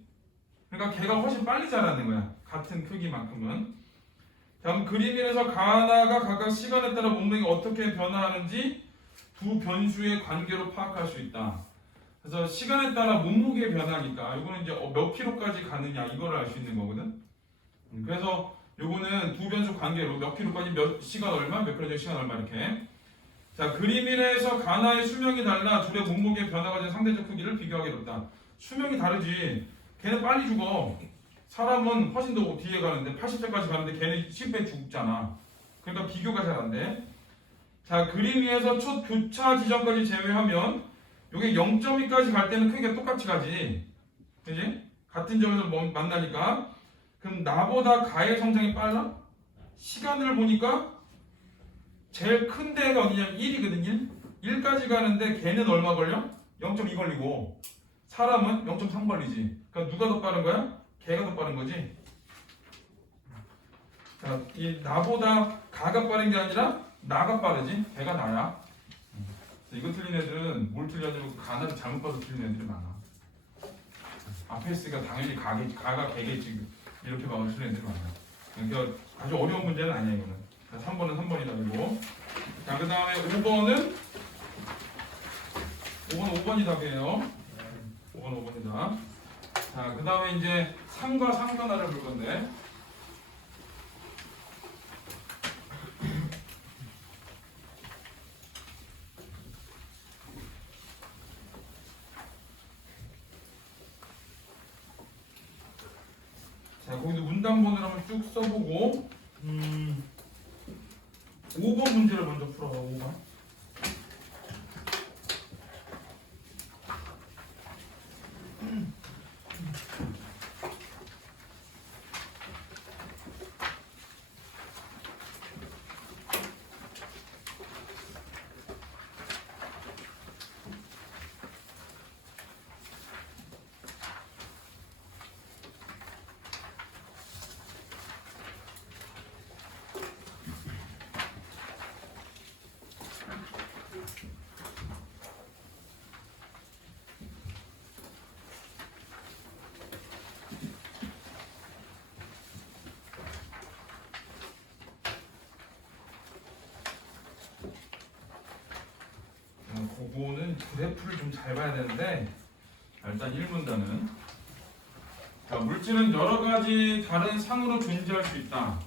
그러니까 걔가 훨씬 빨리 자라는 거야. 같은 크기만큼은. 자 그럼 그림에서 하나가 각각 시간에 따라 몸무게가 어떻게 변화하는지 두 변수의 관계로 파악할 수 있다. 그래서 시간에 따라 몸무게 변화니까 이거는 이제 몇 킬로까지 가느냐 이거를 알 수 있는 거거든. 그래서 요거는 두 변수 관계로 몇 킬로까지 몇 시간 얼마, 몇 킬로까지 시간 얼마 이렇게. 자 그림이라에서 가나의 수명이 달라 둘의 몸무게 변화가 된 상대적 크기를 비교하게 됐다. 수명이 다르지. 걔는 빨리 죽어. 사람은 훨씬 더 뒤에 가는데 80세까지 가는데 걔는 10배 죽잖아. 그러니까 비교가 잘 안 돼. 자 그림 위에서 첫 교차 지점까지 제외하면 여기 0.2까지 갈 때는 크기가 똑같이 가지. 그지? 같은 점에서 만나니까. 그럼 나보다 가의 성장이 빨라? 시간을 보니까 제일 큰 데가 어디냐면 1이거든. 1까지 가는데 걔는 얼마 걸려? 0.2 걸리고 사람은 0.3 걸리지. 그러니까 누가 더 빠른 거야? 걔가 더 빠른 거지. 자, 이 나보다 가가 빠른 게 아니라 나가 빠르지. 걔가 나야. 이거 틀린 애들은 뭘 틀렸냐면 가나를 잘못 봐서 틀린 애들이 많아. 앞에 있으니까 당연히 가가 개겠지. 이렇게 봐서 틀린 애들이 많아. 그러니까 아주 어려운 문제는 아니야 이거는. 3번은 3번이다 그리고. 자, 그 다음에 5번은 5번이 답이에요. 5번이다. 자, 그 다음에 이제 상과 상변화를 볼 건데. 자, 거기도 문단번호를 한번 쭉 써보고 5번 문제를 먼저 풀어봐. 5번. 그거는 그래프를 좀 잘 봐야 되는데 일단 1문단은 자, 물질은 여러 가지 다른 상으로 존재할 수 있다.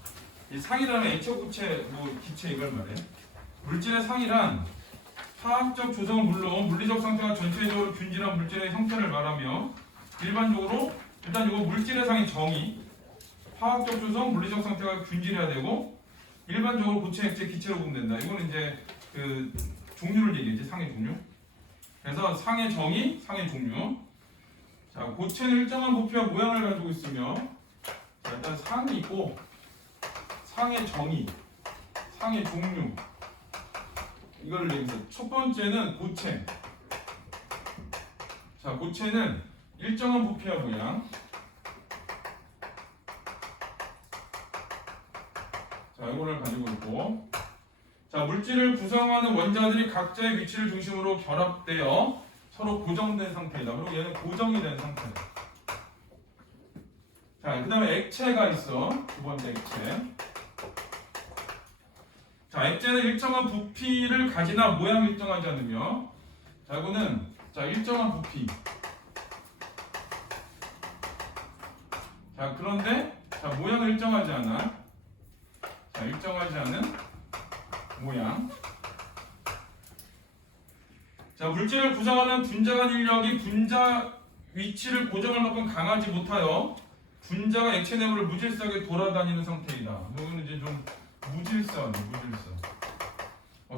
이 상이라는 액체고체 기체 이걸 말해. 물질의 상이란 화학적 조성은 물론 물리적 상태가 전체적으로 균질한 물질의 형태를 말하며 일반적으로 일단 이거 물질의 상의 정의 화학적 조성 물리적 상태가 균질해야 되고 일반적으로 고체 액체 기체로 보면 된다. 이거는 이제 그 종류를 얘기했지. 상의 종류. 그래서 상의 정의, 상의 종류. 자, 고체는 일정한 부피와 모양을 가지고 있으며 자, 일단 상이 있고 상의 정의, 상의 종류 이거를 얘기해서 첫 번째는 고체. 자, 고체는 일정한 부피와 모양. 자, 이거를 가지고 있고 자, 물질을 구성하는 원자들이 각자의 위치를 중심으로 결합되어 서로 고정된 상태이다. 그리고 얘는 고정이 된 상태다. 자, 그 다음에 액체가 있어. 두 번째 액체. 자, 액체는 일정한 부피를 가지나 모양이 일정하지 않으며 자, 이거는 자, 일정한 부피. 자, 그런데 자, 모양은 일정하지 않아. 자, 일정하지 않은 모양. 자, 물질을 구성하는 분자간 인력이 분자 위치를 고정할 만큼 강하지 못하여 분자가 액체 내부를 무질서하게 돌아다니는 상태이다. 이거는 이제 좀 무질서.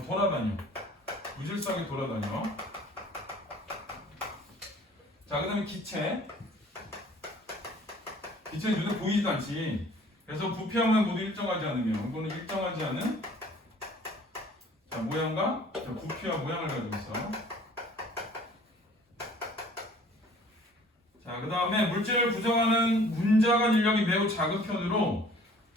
돌아다녀. 무질서하게 돌아다녀. 자, 그 다음에 기체. 기체는 눈에 보이지도 않지. 그래서 부피와 모양 모두 일정하지 않으며 이거는 일정하지 않은 자, 모양과 자, 부피와 모양을 가지고 있어. 자, 그 다음에 물질을 구성하는 분자간 인력이 매우 작은 편으로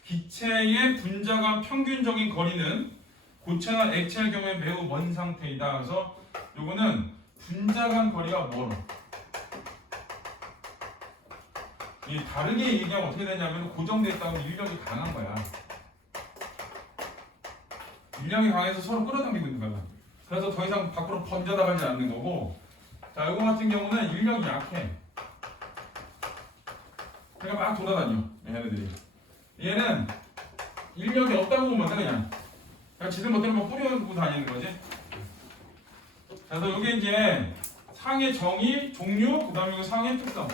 기체의 분자간 평균적인 거리는 고체나 액체의 경우에 매우 먼 상태이다. 그래서 요거는 분자간 거리가 멀어. 이 다르게 얘기하면 어떻게 되냐면 고정되어 있다면 인력이 강한 거야. 인력이 강해서 서로 끌어당기고 있는 거야. 그래서 더 이상 밖으로 번져나가지 않는 거고 자, 이거 같은 경우는 인력이 약해. 그러니까 막 돌아다녀. 얘네들이. 얘는 인력이 없다고 보면 돼 그냥. 그러니까 지들 멋대로 막 뿌려고 다니는 거지. 그래서 이게 이제 상의 정의, 종류, 그 다음에 상의 특성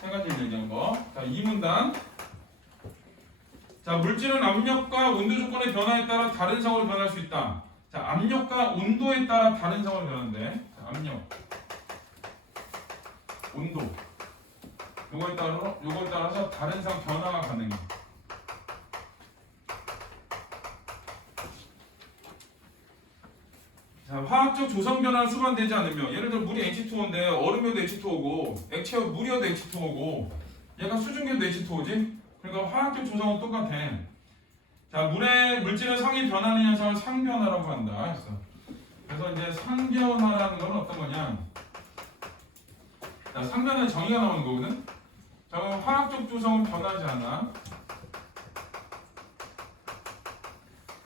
세 가지를 얘기한 거. 자, 2문단. 자, 물질은 압력과 온도 조건의 변화에 따라 다른 상으로 변할 수 있다. 자, 압력과 온도에 따라 다른 상으로 변하는데 자, 압력, 온도 요거에 따라서 다른 상 변화가 가능해. 자, 화학적 조성 변화는 수반되지 않으며 예를 들어 물이 H2O인데 얼음이어도 H2O고 액체 물이어도 H2O고 얘가 수증기여도 H2O지? 그러니까 화학적 조성은 똑같아. 자, 물질의 상이 변하는 현상을 상변화라고 한다 했어. 그래서 이제 상변화라는 건 어떤 거냐? 자, 상변화의 정의가 나오는 거거든. 자, 그럼 화학적 조성은 변하지 않아.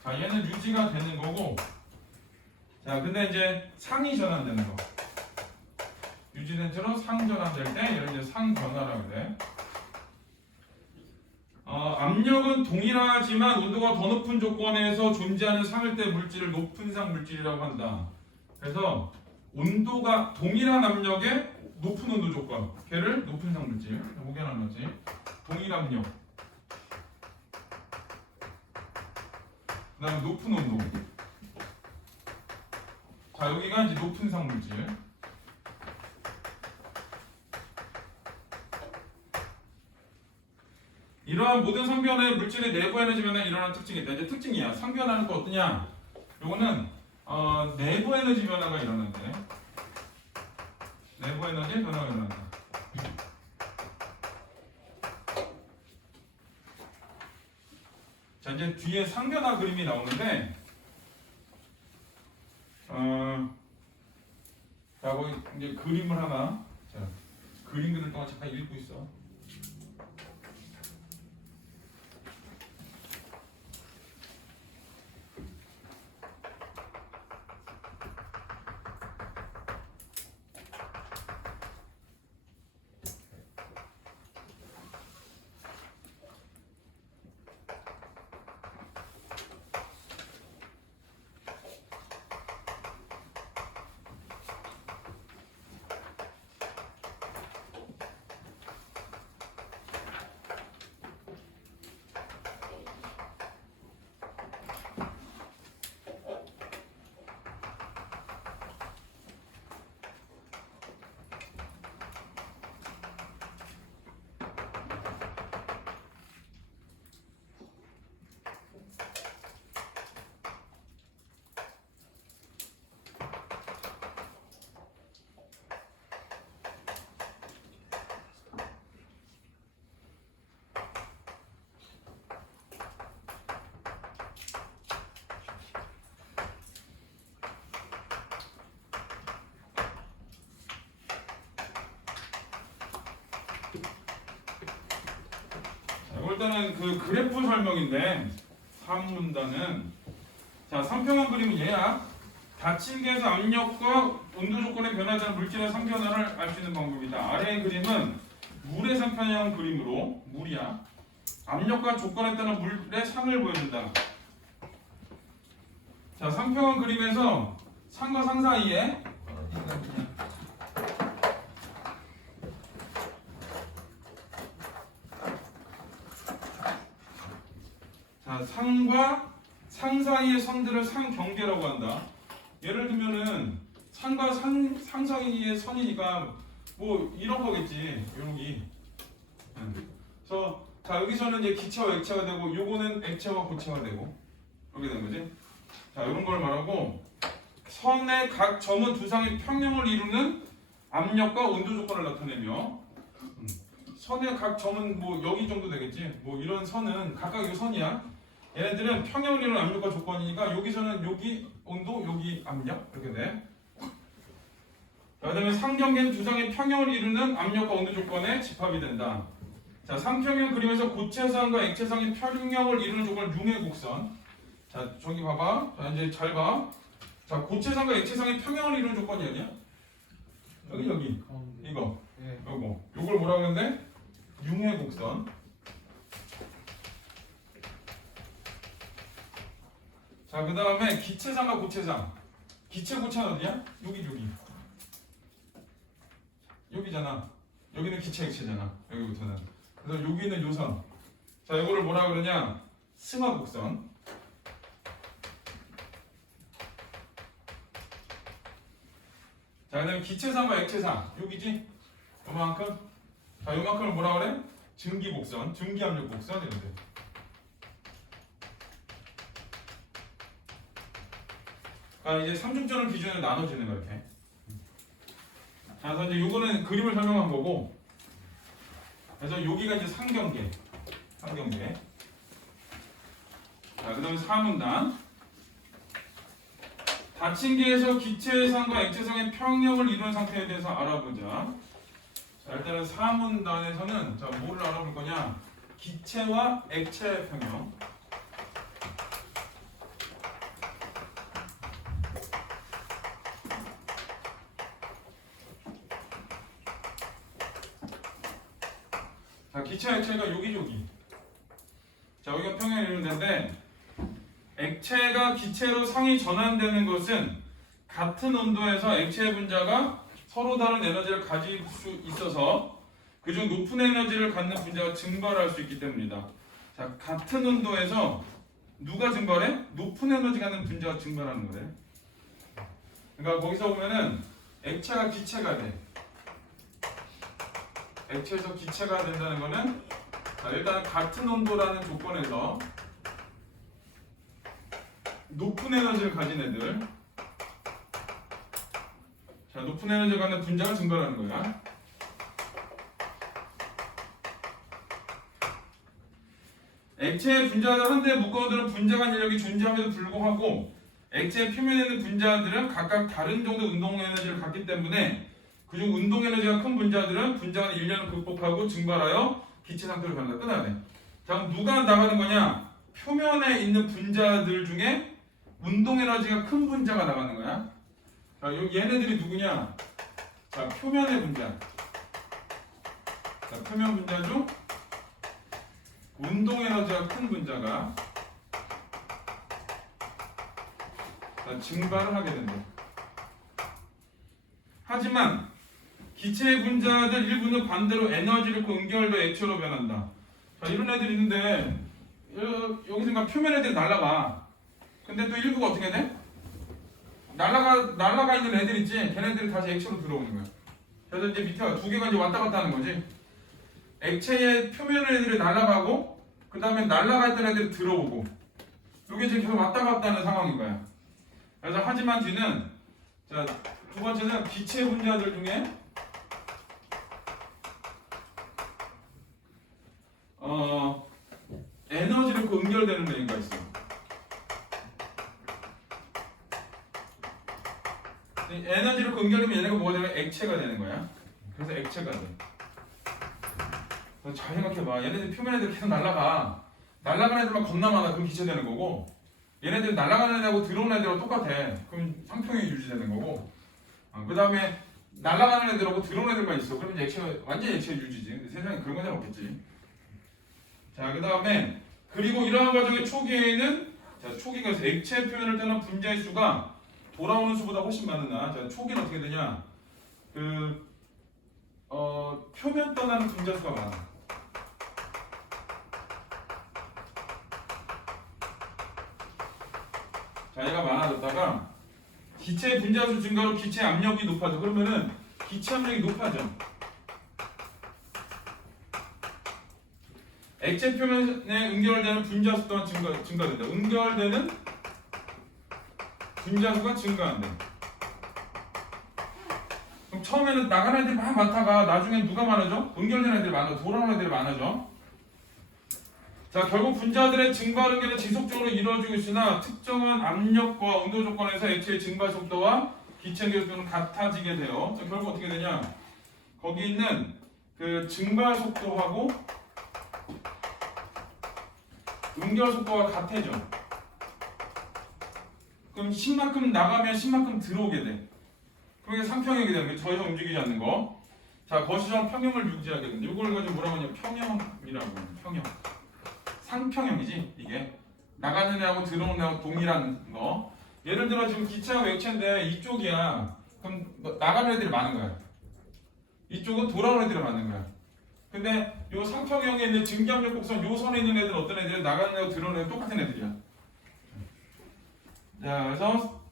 자, 얘는 유지가 되는 거고. 자, 근데 이제 상이 전환되는 거. 유지된 채로 상 전환될 때 얘를 이제 상 변화라고 그래. 압력은 동일하지만 온도가 더 높은 조건에서 존재하는 상열대 물질을 높은 상 물질이라고 한다. 그래서 온도가 동일한 압력에 높은 온도 조건, 걔를 높은 상 물질. 뭐게 나누지? 동일 압력. 그다음에 높은 온도. 자, 여기가 이제 높은 상 물질. 이러한 모든 상변의 물질의 내부 에너지 변화에 일어나는 특징이 있다. 이제 특징이야. 상변하는 거 어떠냐? 요거는 내부 에너지 변화가 일어난대. 내부 에너지 변화가 일어난다. 자, 이제 뒤에 상변화 그림이 나오는데, 자, 거기 이제 그림을 하나, 자, 그림 그릴 동안 잠깐 읽고 있어. 일단은 그 그래프 설명인데 3문단은 자, 상평한 그림은 얘야. 닫힌 개에서 압력과 온도 조건에 변하자는 물질의 상변화를 알 수 있는 방법이다. 아래의 그림은 물의 상평형 그림으로 물이야. 압력과 조건에 따른 물의 상을 보여준다. 자, 상평한 그림에서 상과 상 사이에 상과 상 사이의 선들을 상경계라고 한다. 예를 들면은 상과 상 사이의 선이니까 뭐 이런 거겠지. 여기. 그래서 자, 여기서는 이제 기체와 액체가 되고 요거는 액체와 고체가 되고 이렇게 된 거지. 자, 이런 걸 말하고 선의 각 점은 두 상의 평형을 이루는 압력과 온도 조건을 나타내며 선의 각 점은 뭐 여기 정도 되겠지. 뭐 이런 선은 각각 이 선이야. 얘네들은 평형을 이루는 압력과 조건이니까 여기서는 여기 온도, 여기 압력 이렇게 돼. 그 다음에 상경계는 두 상의 평형을 이루는 압력과 온도 조건에 집합이 된다. 자, 상평형 그림에서 고체상과 액체상의 평형을 이루는 조건을 융해곡선. 자, 저기 봐봐. 자, 이제 잘 봐. 자, 고체상과 액체상의 평형을 이루는 조건이 아니야? 여기 가운데. 이거 네. 요걸 뭐라 그러는데? 융해곡선. 자, 그 다음에 기체상과 고체상. 기체 고체는 어디야? 여기잖아. 여기는 기체 액체잖아. 여기부터는. 그래서 여기는 요선. 자, 이거를 뭐라 그러냐? 승화곡선. 자, 그 다음에 기체상과 액체상. 여기지? 요만큼. 자, 요만큼을 뭐라 그래? 증기곡선. 증기압력곡선. 이런데. 이제 삼중점을 기준으로 나눠지는 거 이렇게. 자, 그래서 이제 요거는 그림을 설명한 거고. 그래서 여기가 이제 상경계. 자, 그다음에 4문단. 닫힌 계에서 기체상과 액체상의 평형을 이루는 상태에 대해서 알아보자. 자, 일단은 4문단에서는 자, 뭐를 알아볼 거냐? 기체와 액체 평형. 자, 기체 액체가 여기저기. 자, 여기가 평행 이론인데 액체가 기체로 상이 전환되는 것은 같은 온도에서 액체 분자가 서로 다른 에너지를 가질 수 있어서 그중 높은 에너지를 갖는 분자가 증발할 수 있기 때문이다. 자, 같은 온도에서 누가 증발해? 높은 에너지 갖는 분자가 증발하는 거래. 그러니까 거기서 보면은 액체가 기체가 돼. 액체에서 기체가 된다는 거는 자, 일단 같은 온도라는 조건에서 높은 에너지를 가진 애들, 자, 높은 에너지를 갖는 분자가 증발하는 거야. 액체의 분자들 한데 묶어두는 분자 간 인력이 존재함에도 불구하고 액체 표면에 있는 분자들은 각각 다른 정도 운동 에너지를 갖기 때문에 그중 운동 에너지가 큰 분자들은 분자 간 인력을 극복하고 증발하여 기체 상태로 변한다. 끊어야 돼. 자, 그럼 누가 나가는 거냐? 표면에 있는 분자들 중에 운동 에너지가 큰 분자가 나가는 거야. 자, 얘네들이 누구냐? 자, 표면의 분자. 자, 표면 분자 중 운동 에너지가 큰 분자가 자, 증발을 하게 된다. 하지만 기체의 분자들 일부는 반대로 에너지를 그 응결도 액체로 변한다. 자, 이런 애들이 있는데 여기서 표면 애들이 날아가. 근데 또 일부가 어떻게 돼? 날아가 있는 애들 있지? 걔네들이 다시 액체로 들어오는 거야. 그래서 이제 밑에가 두 개가 이제 왔다 갔다 하는 거지. 액체의 표면 애들이 날아가고 그 다음에 날아가 있던 애들이 들어오고 이게 지금 계속 왔다 갔다 하는 상황인 거야. 그래서 하지만 뒤는 자, 두 번째는 기체 분자들 중에 에너지를 그 응결되는 애가 있어. 에너지를 그 응결되면 얘네가 뭐가 되면 액체가 되는 거야. 그래서 액체가 돼. 잘 생각해봐. 얘네들 표면 애들 계속 날아가. 날아가는 애들만 겁나 많아. 그럼 기체되는 거고. 얘네들 날아가는 애들하고 들어오는 애들하고 똑같아. 그럼 상평이 유지되는 거고. 그 다음에 날아가는 애들하고 들어오는 애들만 있어. 그러면 이제 액체가 완전히 액체 유지지. 근데 세상에 그런 건 잘 없겠지. 자, 그 다음에 그리고 이러한 과정의 초기에는 자, 초기가 액체 표면을 떠난 분자의 수가 돌아오는 수보다 훨씬 많으나 자, 초기는 어떻게 되냐? 표면 떠나는 분자 수가 많아. 자, 얘가 많아졌다가 기체 분자수 증가로 기체 압력이 높아져. 그러면은 기체 압력이 높아져. 액체 표면에 응결되는 분자수 또한 증가된다. 응결되는 분자수가 증가한대. 그럼 처음에는 나가는 애들이 막 많다가 나중에 누가 많아져? 응결되는 애들이 많아. 돌아오는 애들이 많아져. 자, 결국 분자들의 증발 응결은 지속적으로 이루어지고 있으나 특정한 압력과 온도 조건에서 액체의 증발 속도와 기체 응결 속도는 같아지게 돼요. 자, 결국 어떻게 되냐? 거기 있는 그 증발 속도하고 응결 속도가 같아져. 그럼 10만큼 나가면 10만큼 들어오게 돼. 그럼 이게 상평형이 되는 거예요. 더 이상 움직이지 않는 거. 자, 거시적 평형을 유지하게 되는데 이걸 가지고 뭐라고 하냐? 평형이라고 해요. 평형. 상평형이지 이게. 나가는 애하고 들어오는 애하고 동일한 거. 예를 들어 지금 기체하고 액체인데 이쪽이야. 그럼 나가는 애들이 많은 거야. 이쪽은 돌아오는 애들이 많은 거야. 근데 요 상평형에 있는 증기압력 곡선 요 선에 있는 애들은 어떤 애들은 나가는 애하고 들어오는 애하고 똑같은 애들이야. 자, 그래서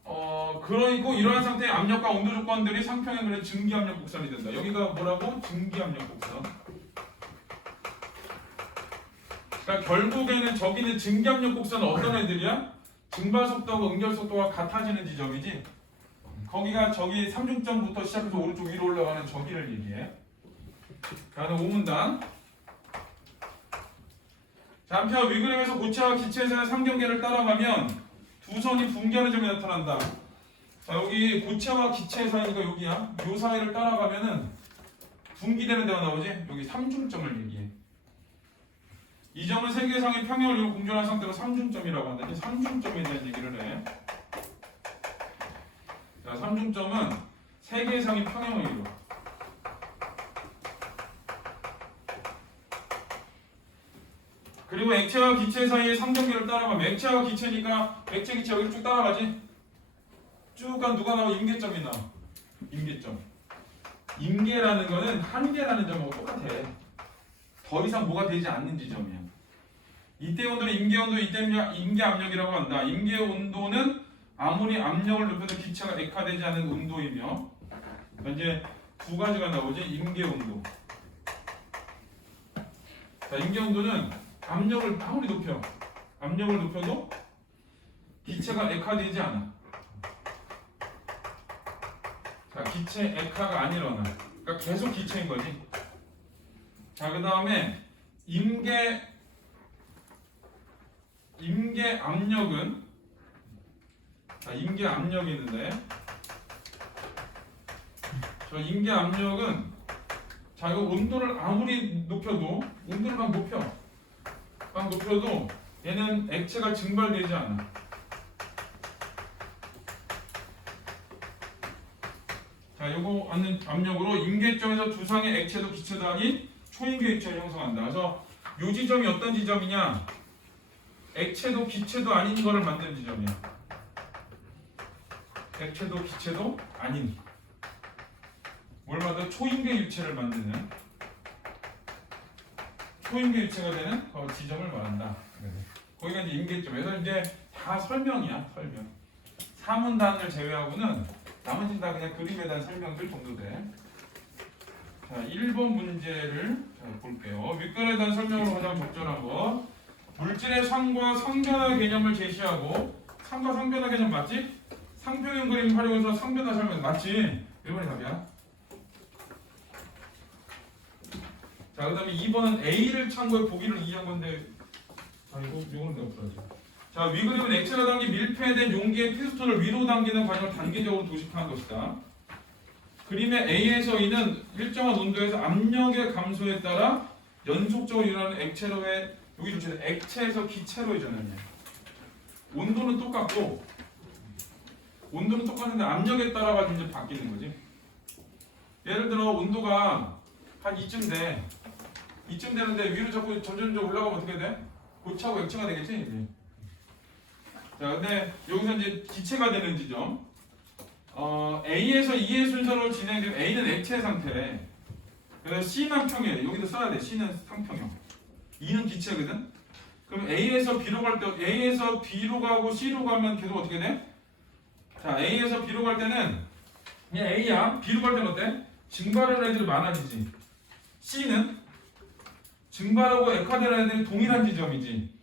그러고 이러한 상태의 압력과 온도 조건들이 상평형의 증기압력 곡선이 된다. 여기가 뭐라고? 증기압력 곡선. 그러니까 결국에는 저기는 증기압력 곡선은 어떤 애들이야? 증발 속도와 응결 속도가 같아지는 지점이지. 거기가 저기 삼중점부터 시작해서 오른쪽 위로 올라가는 저기를 얘기해. 자, 그럼 5문단. 자, 한편 위그램에서 고체와 기체에서의 상경계를 따라가면 두 선이 붕괴하는 점이 나타난다. 자, 여기 고체와 기체 사이가 여기야. 요 사이를 따라가면은 분기되는 데가 나오지. 여기 삼중점을 얘기해. 이 점은 세계상의 평형을 이루고 공존한 상태로 삼중점이라고 한다. 삼중점에 대한 얘기를 해. 자, 삼중점은 세계상의 평형을 이루어. 그리고 액체와 기체 사이의 상정계를 따라가면 액체와 기체니까 액체 기체 여기 쭉 따라가지. 쭉 간 누가 나와? 임계점이 나와. 임계점. 임계라는 거는 한계라는 점하고 똑같아. 더 이상 뭐가 되지 않는 지점이야. 이때 온도는 임계 온도, 이때 임계 압력이라고 한다. 임계 온도는 아무리 압력을 높여도 기체가 액화되지 않은 온도이며, 이제 두 가지가 나오지. 임계 온도. 자, 임계 온도는 압력을 아무리 높여, 압력을 높여도 기체가 액화되지 않아. 자, 기체 액화가 안 일어나. 그러니까 계속 기체인 거지. 자, 그 다음에 임계 압력은, 자, 임계 압력이 있는데, 저 임계 압력은, 자, 이거 온도를 아무리 높여도, 온도를 막 높여도 얘는 액체가 증발되지 않아. 자, 요거 압력으로 임계점에서 두상의 액체도 기체도 아닌 초임계 입체를 형성한다. 그래서 요 지점이 어떤 지점이냐? 액체도 기체도 아닌 거를 만든 지점이야. 액체도 기체도 아닌 뭘 만든 초임계 유체를 만드는 초임계 유체가 되는 그 지점을 말한다. 거기가 이제 임계점에서 이제 다 설명이야. 설명. 사문단을 제외하고는 나머지는 다 그냥 그림에 대한 설명들 정도 돼. 자, 1번 문제를 볼게요. 윗글에 대한 설명으로 가장 적절한 거. 물질의 상과 상변화 개념을 제시하고, 상과 상변화 개념 맞지? 상평형 그림 활용해서 상변화 설명 맞지? 1번이 답이야. 자, 그 다음에 2번은 A를 참고해 보기를 이해한 건데, 자, 이거는 내가 풀어야지. 자, 위그림은 액체가 담긴 밀폐된 용기의 피스톤을 위로 당기는 과정을 단계적으로 도식한 것이다. 그림의 A에서 E는 일정한 온도에서 압력의 감소에 따라 연속적으로 일어나는 액체로의, 여기 좀 액체에서 기체로의 전환이야. 온도는 똑같고, 온도는 똑같은데 압력에 따라 가지고 이제 바뀌는 거지. 예를 들어 온도가 한 이쯤 되는데 위로 자꾸 점점 올라가면 어떻게 돼? 고차고 액체가 되겠지 이제. 자, 근데 여기서 이제 기체가 되는 지점. A에서 E의 순서로 진행되면 A는 액체 상태. 그래서 C는 평형. 여기도 써야 돼. C는 상평형. E는 기체거든. 그럼 A에서 B로 갈 때 A에서 B로 가고 C로 가면 계속 어떻게 돼? 자, A에서 B로 갈 때는 그냥 A야. B로 갈 때는 어때? 증발하는 애들이 많아지지. C는 증발하고 액화되는 애들이 동일한 지점이지.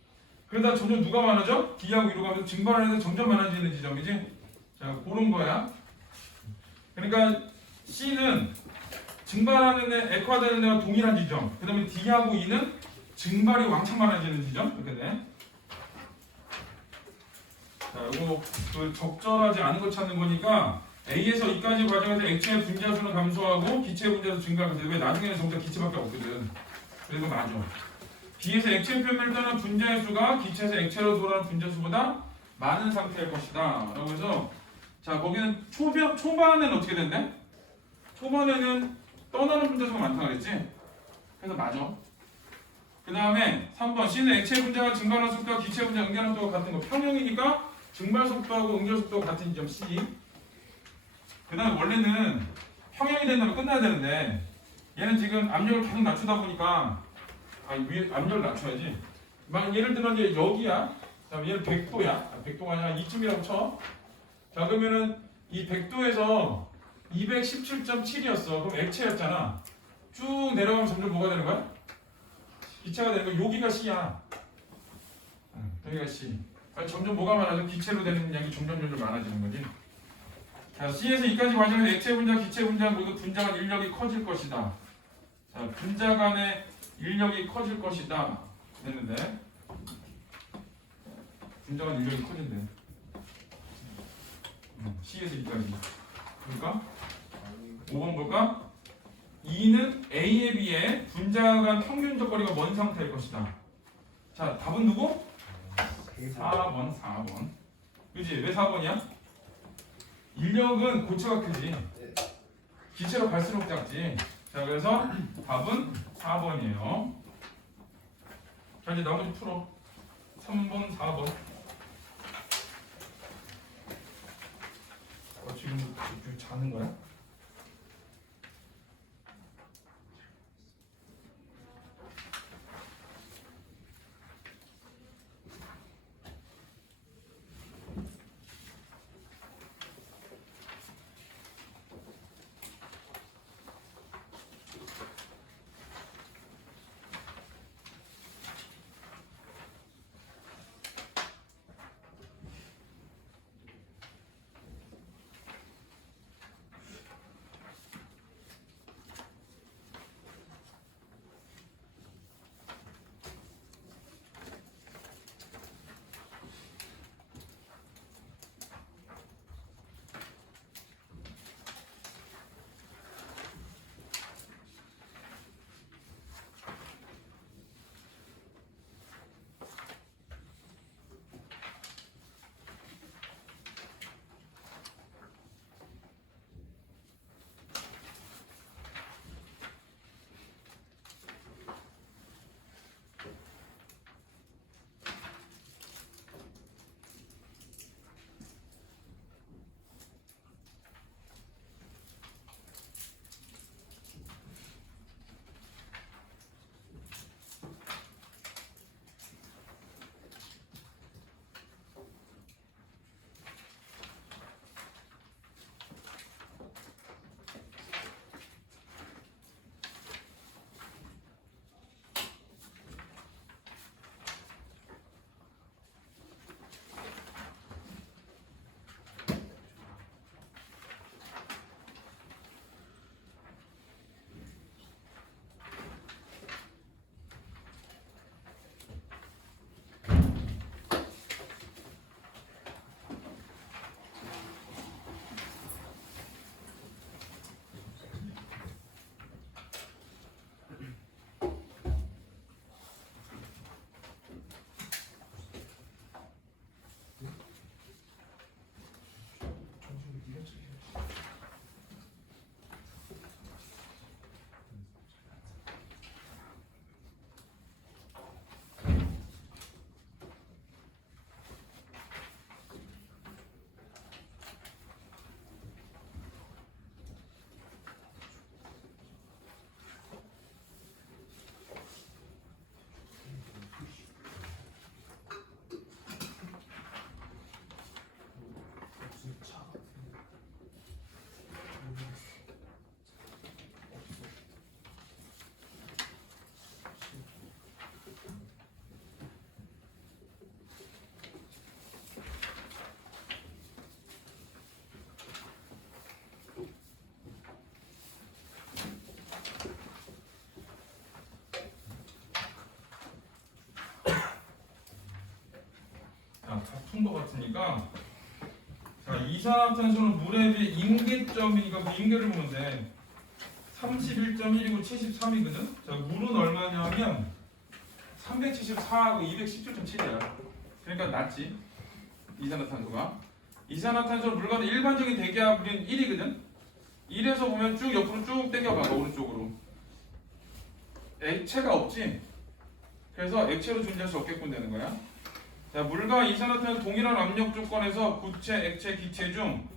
그러다 점점 누가 많아져? D하고 E로 가면서 증발하는 애들 점점 많아지는 지점이지. 자, 그런 거야. 그러니까 C는 증발하는 애, 액화되는 애와 동일한 지점. 그 다음에 D하고 E는 증발이 왕창 많아지는 지점. 이렇게 돼. 자, 이거 그 적절하지 않은 거 찾는 거니까 A에서 E까지 과정에서 액체의 분자수는 감소하고 기체 분자수 증가하면서 왜 나중에는 정작 기체밖에 없거든. 그래서 맞아. B에서 액체 표면을 떠난 분자의 수가 기체에서 액체로 돌아가는 분자수보다 많은 상태일 것이다. 라고 해서 자, 거기는 초반에는 어떻게 된대? 초반에는 떠나는 분자수가 많다 그랬지? 그래서 맞아. 그 다음에 3번 C는 액체 분자가 증발하는 속도와 기체 분자 응결하는 속도가 같은 거. 평형이니까 증발 속도하고 응결 속도가 같은 점 C. 그 다음에 원래는 평형이 된다면 끝나야 되는데 얘는 지금 압력을 계속 낮추다 보니까 위에 압력을 낮춰야지. 막 예를 들어 이제 여기야. 자, 얘는 100도야. 100도가 아니라 이쯤이라고 쳐. 자, 그러면은 이 100도에서 217.7이었어. 그럼 액체였잖아. 쭉 내려가면 점점 뭐가 되는 거야? 기체가 되는 거야. 여기가 C야. 여기가 C. 점점 뭐가 많아져? 기체로 되는 양이 점점 많아지는 거지. 자, C에서 E까지 과정에서 액체 분자, 기체 분자 모두 분자 간 인력이 커질 것이다. 자, 분자 간의 인력이 커질 것이다. 됐는데 분자 간 인력이 커진대. C에서 E까지. 그러니까 5번 볼까? E는 A에 비해 분자 간 평균적 거리가 먼 상태일 것이다. 자, 답은 누구? 4번. 그치? 왜 4번이야? 인력은 고체가 크지. 기체로 갈수록 작지. 자, 그래서 답은 4번이에요. 자, 자 이제 나머지 풀어. 3번, 4번. 지금 자는 거야? 푼 것 같으니까 자 이산화탄소는 물에 비해 임계점이니까 그 임계를 보면 돼. 31.1이고 73이거든. 자 물은 얼마냐면 374하고 217.7이야. 그러니까 낮지 이산화탄소가. 이산화탄소는 물과 일반적인 대기압은 1이거든. 1에서 보면 쭉 옆으로 쭉 당겨봐 오른쪽으로. 액체가 없지. 그래서 액체로 존재할 수 없게끔 되는 거야. 자, 물과 이산화탄소는 동일한 압력 조건에서 구체, 액체, 기체 중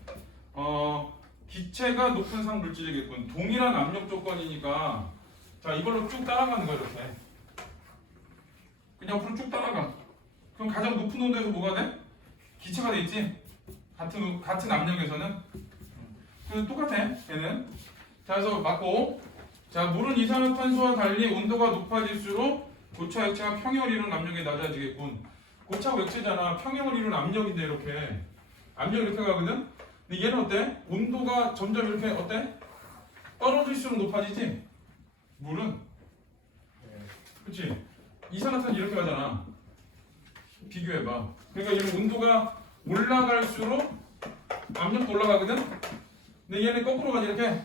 기체가 높은 상 물질이겠군. 동일한 압력 조건이니까 자 이걸로 쭉 따라가는 거야 이렇게. 그냥 옆으로 쭉 따라가. 그럼 가장 높은 온도에서 뭐가 돼? 기체가 돼 있지. 같은 압력에서는. 그래서 똑같아 얘는. 자 그래서 맞고. 자 물은 이산화탄소와 달리 온도가 높아질수록 고차 액체가 평형을 이루는 압력이 낮아지겠군. 고차고 액체잖아. 평형을 이루는 압력인데 이렇게 압력이 이렇게 가거든. 근데 얘는 어때? 온도가 점점 이렇게 어때? 떨어질수록 높아지지? 물은. 그치? 이산화탄소 이렇게 가잖아. 비교해봐. 그러니까 얘는 온도가 올라갈수록 압력도 올라가거든. 근데 얘는 거꾸로 가지 이렇게.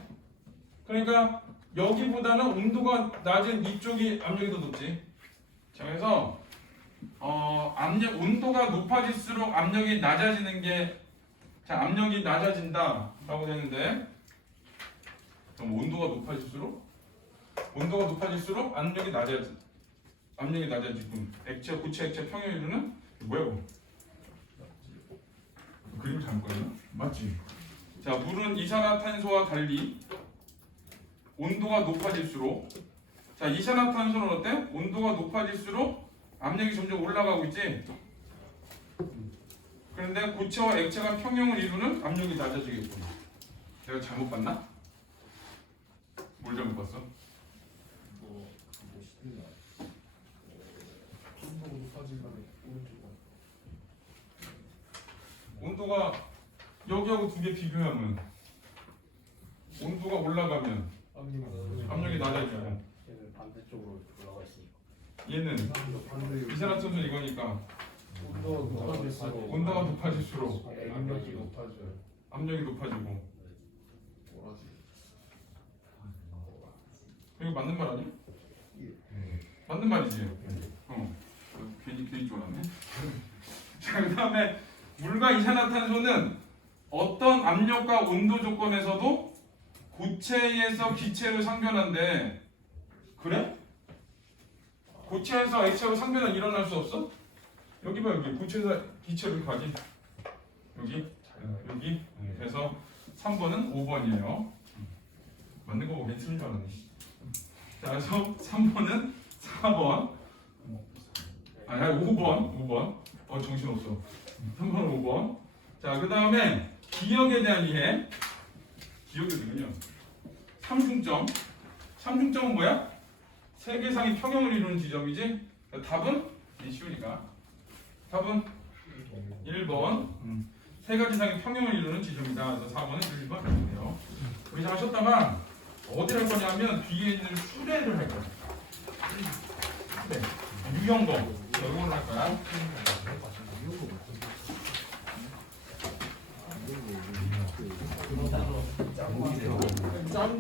그러니까 여기보다는 온도가 낮은 이쪽이 압력이 더 높지. 자 그래서 압력 온도가 높아질수록 압력이 낮아지는 게 자 압력이 낮아진다라고 되는데 그럼 온도가 높아질수록 압력이 낮아지. 압력이 낮아지고 액체, 고체, 액체 평형 이루는 뭐야 이거? 그림 잘못 그렸나? 맞지? 자, 물은 이산화탄소와 달리 온도가 높아질수록 자, 이산화탄소는 어때? 온도가 높아질수록 압력이 점점 올라가고 있지? 그런데 고체와 액체가 평형을 이루는 압력이 낮아지겠군. 내가 잘못 봤나? 뭘 잘못 봤어? 온도가 높아지면 오른쪽으로. 온도가 여기하고 두 개 비교하면 온도가 올라가면 압력이 낮아지고 얘는 반대쪽으로 올라가 있으니까. 얘는 반대 이산화탄소 이거니까 온도가 높아질수록 압력이 높아져요. 압력이 높아지고 이거 맞는 말 아니야? 맞는 말이지. 괜히 쫄았네. 자, 그다음에 물과 이산화탄소는 어떤 압력과 온도 조건에서도 고체에서 기체로 상변한대. 그래? 고체에서 액체로 상변은 일어날 수 없어? 여기 봐, 여기 고체에서 기체로 가지. 여기. 그래서 3번은 5번이에요. 맞는 거 보고 괜찮은 줄 알았네. 자, 그래서 3번은 4번. 아니 5번. 정신없어. 3번은 5번. 자, 그 다음에 기역에 대한 이해. 기역에는요. 삼중점은 뭐야? 세 개상의 평형을 이루는 지점이지. 답은 쉬우니까. 답은 1번. 세 가지 상의 평형을 이루는 지점이다. 그래서 4번은 1번 해주세요. 우리 잘 하셨다가 어디를 할 거냐면 뒤에 있는 수레를 할 거야. 수레. 유형거. 이걸로 할 거야. 짠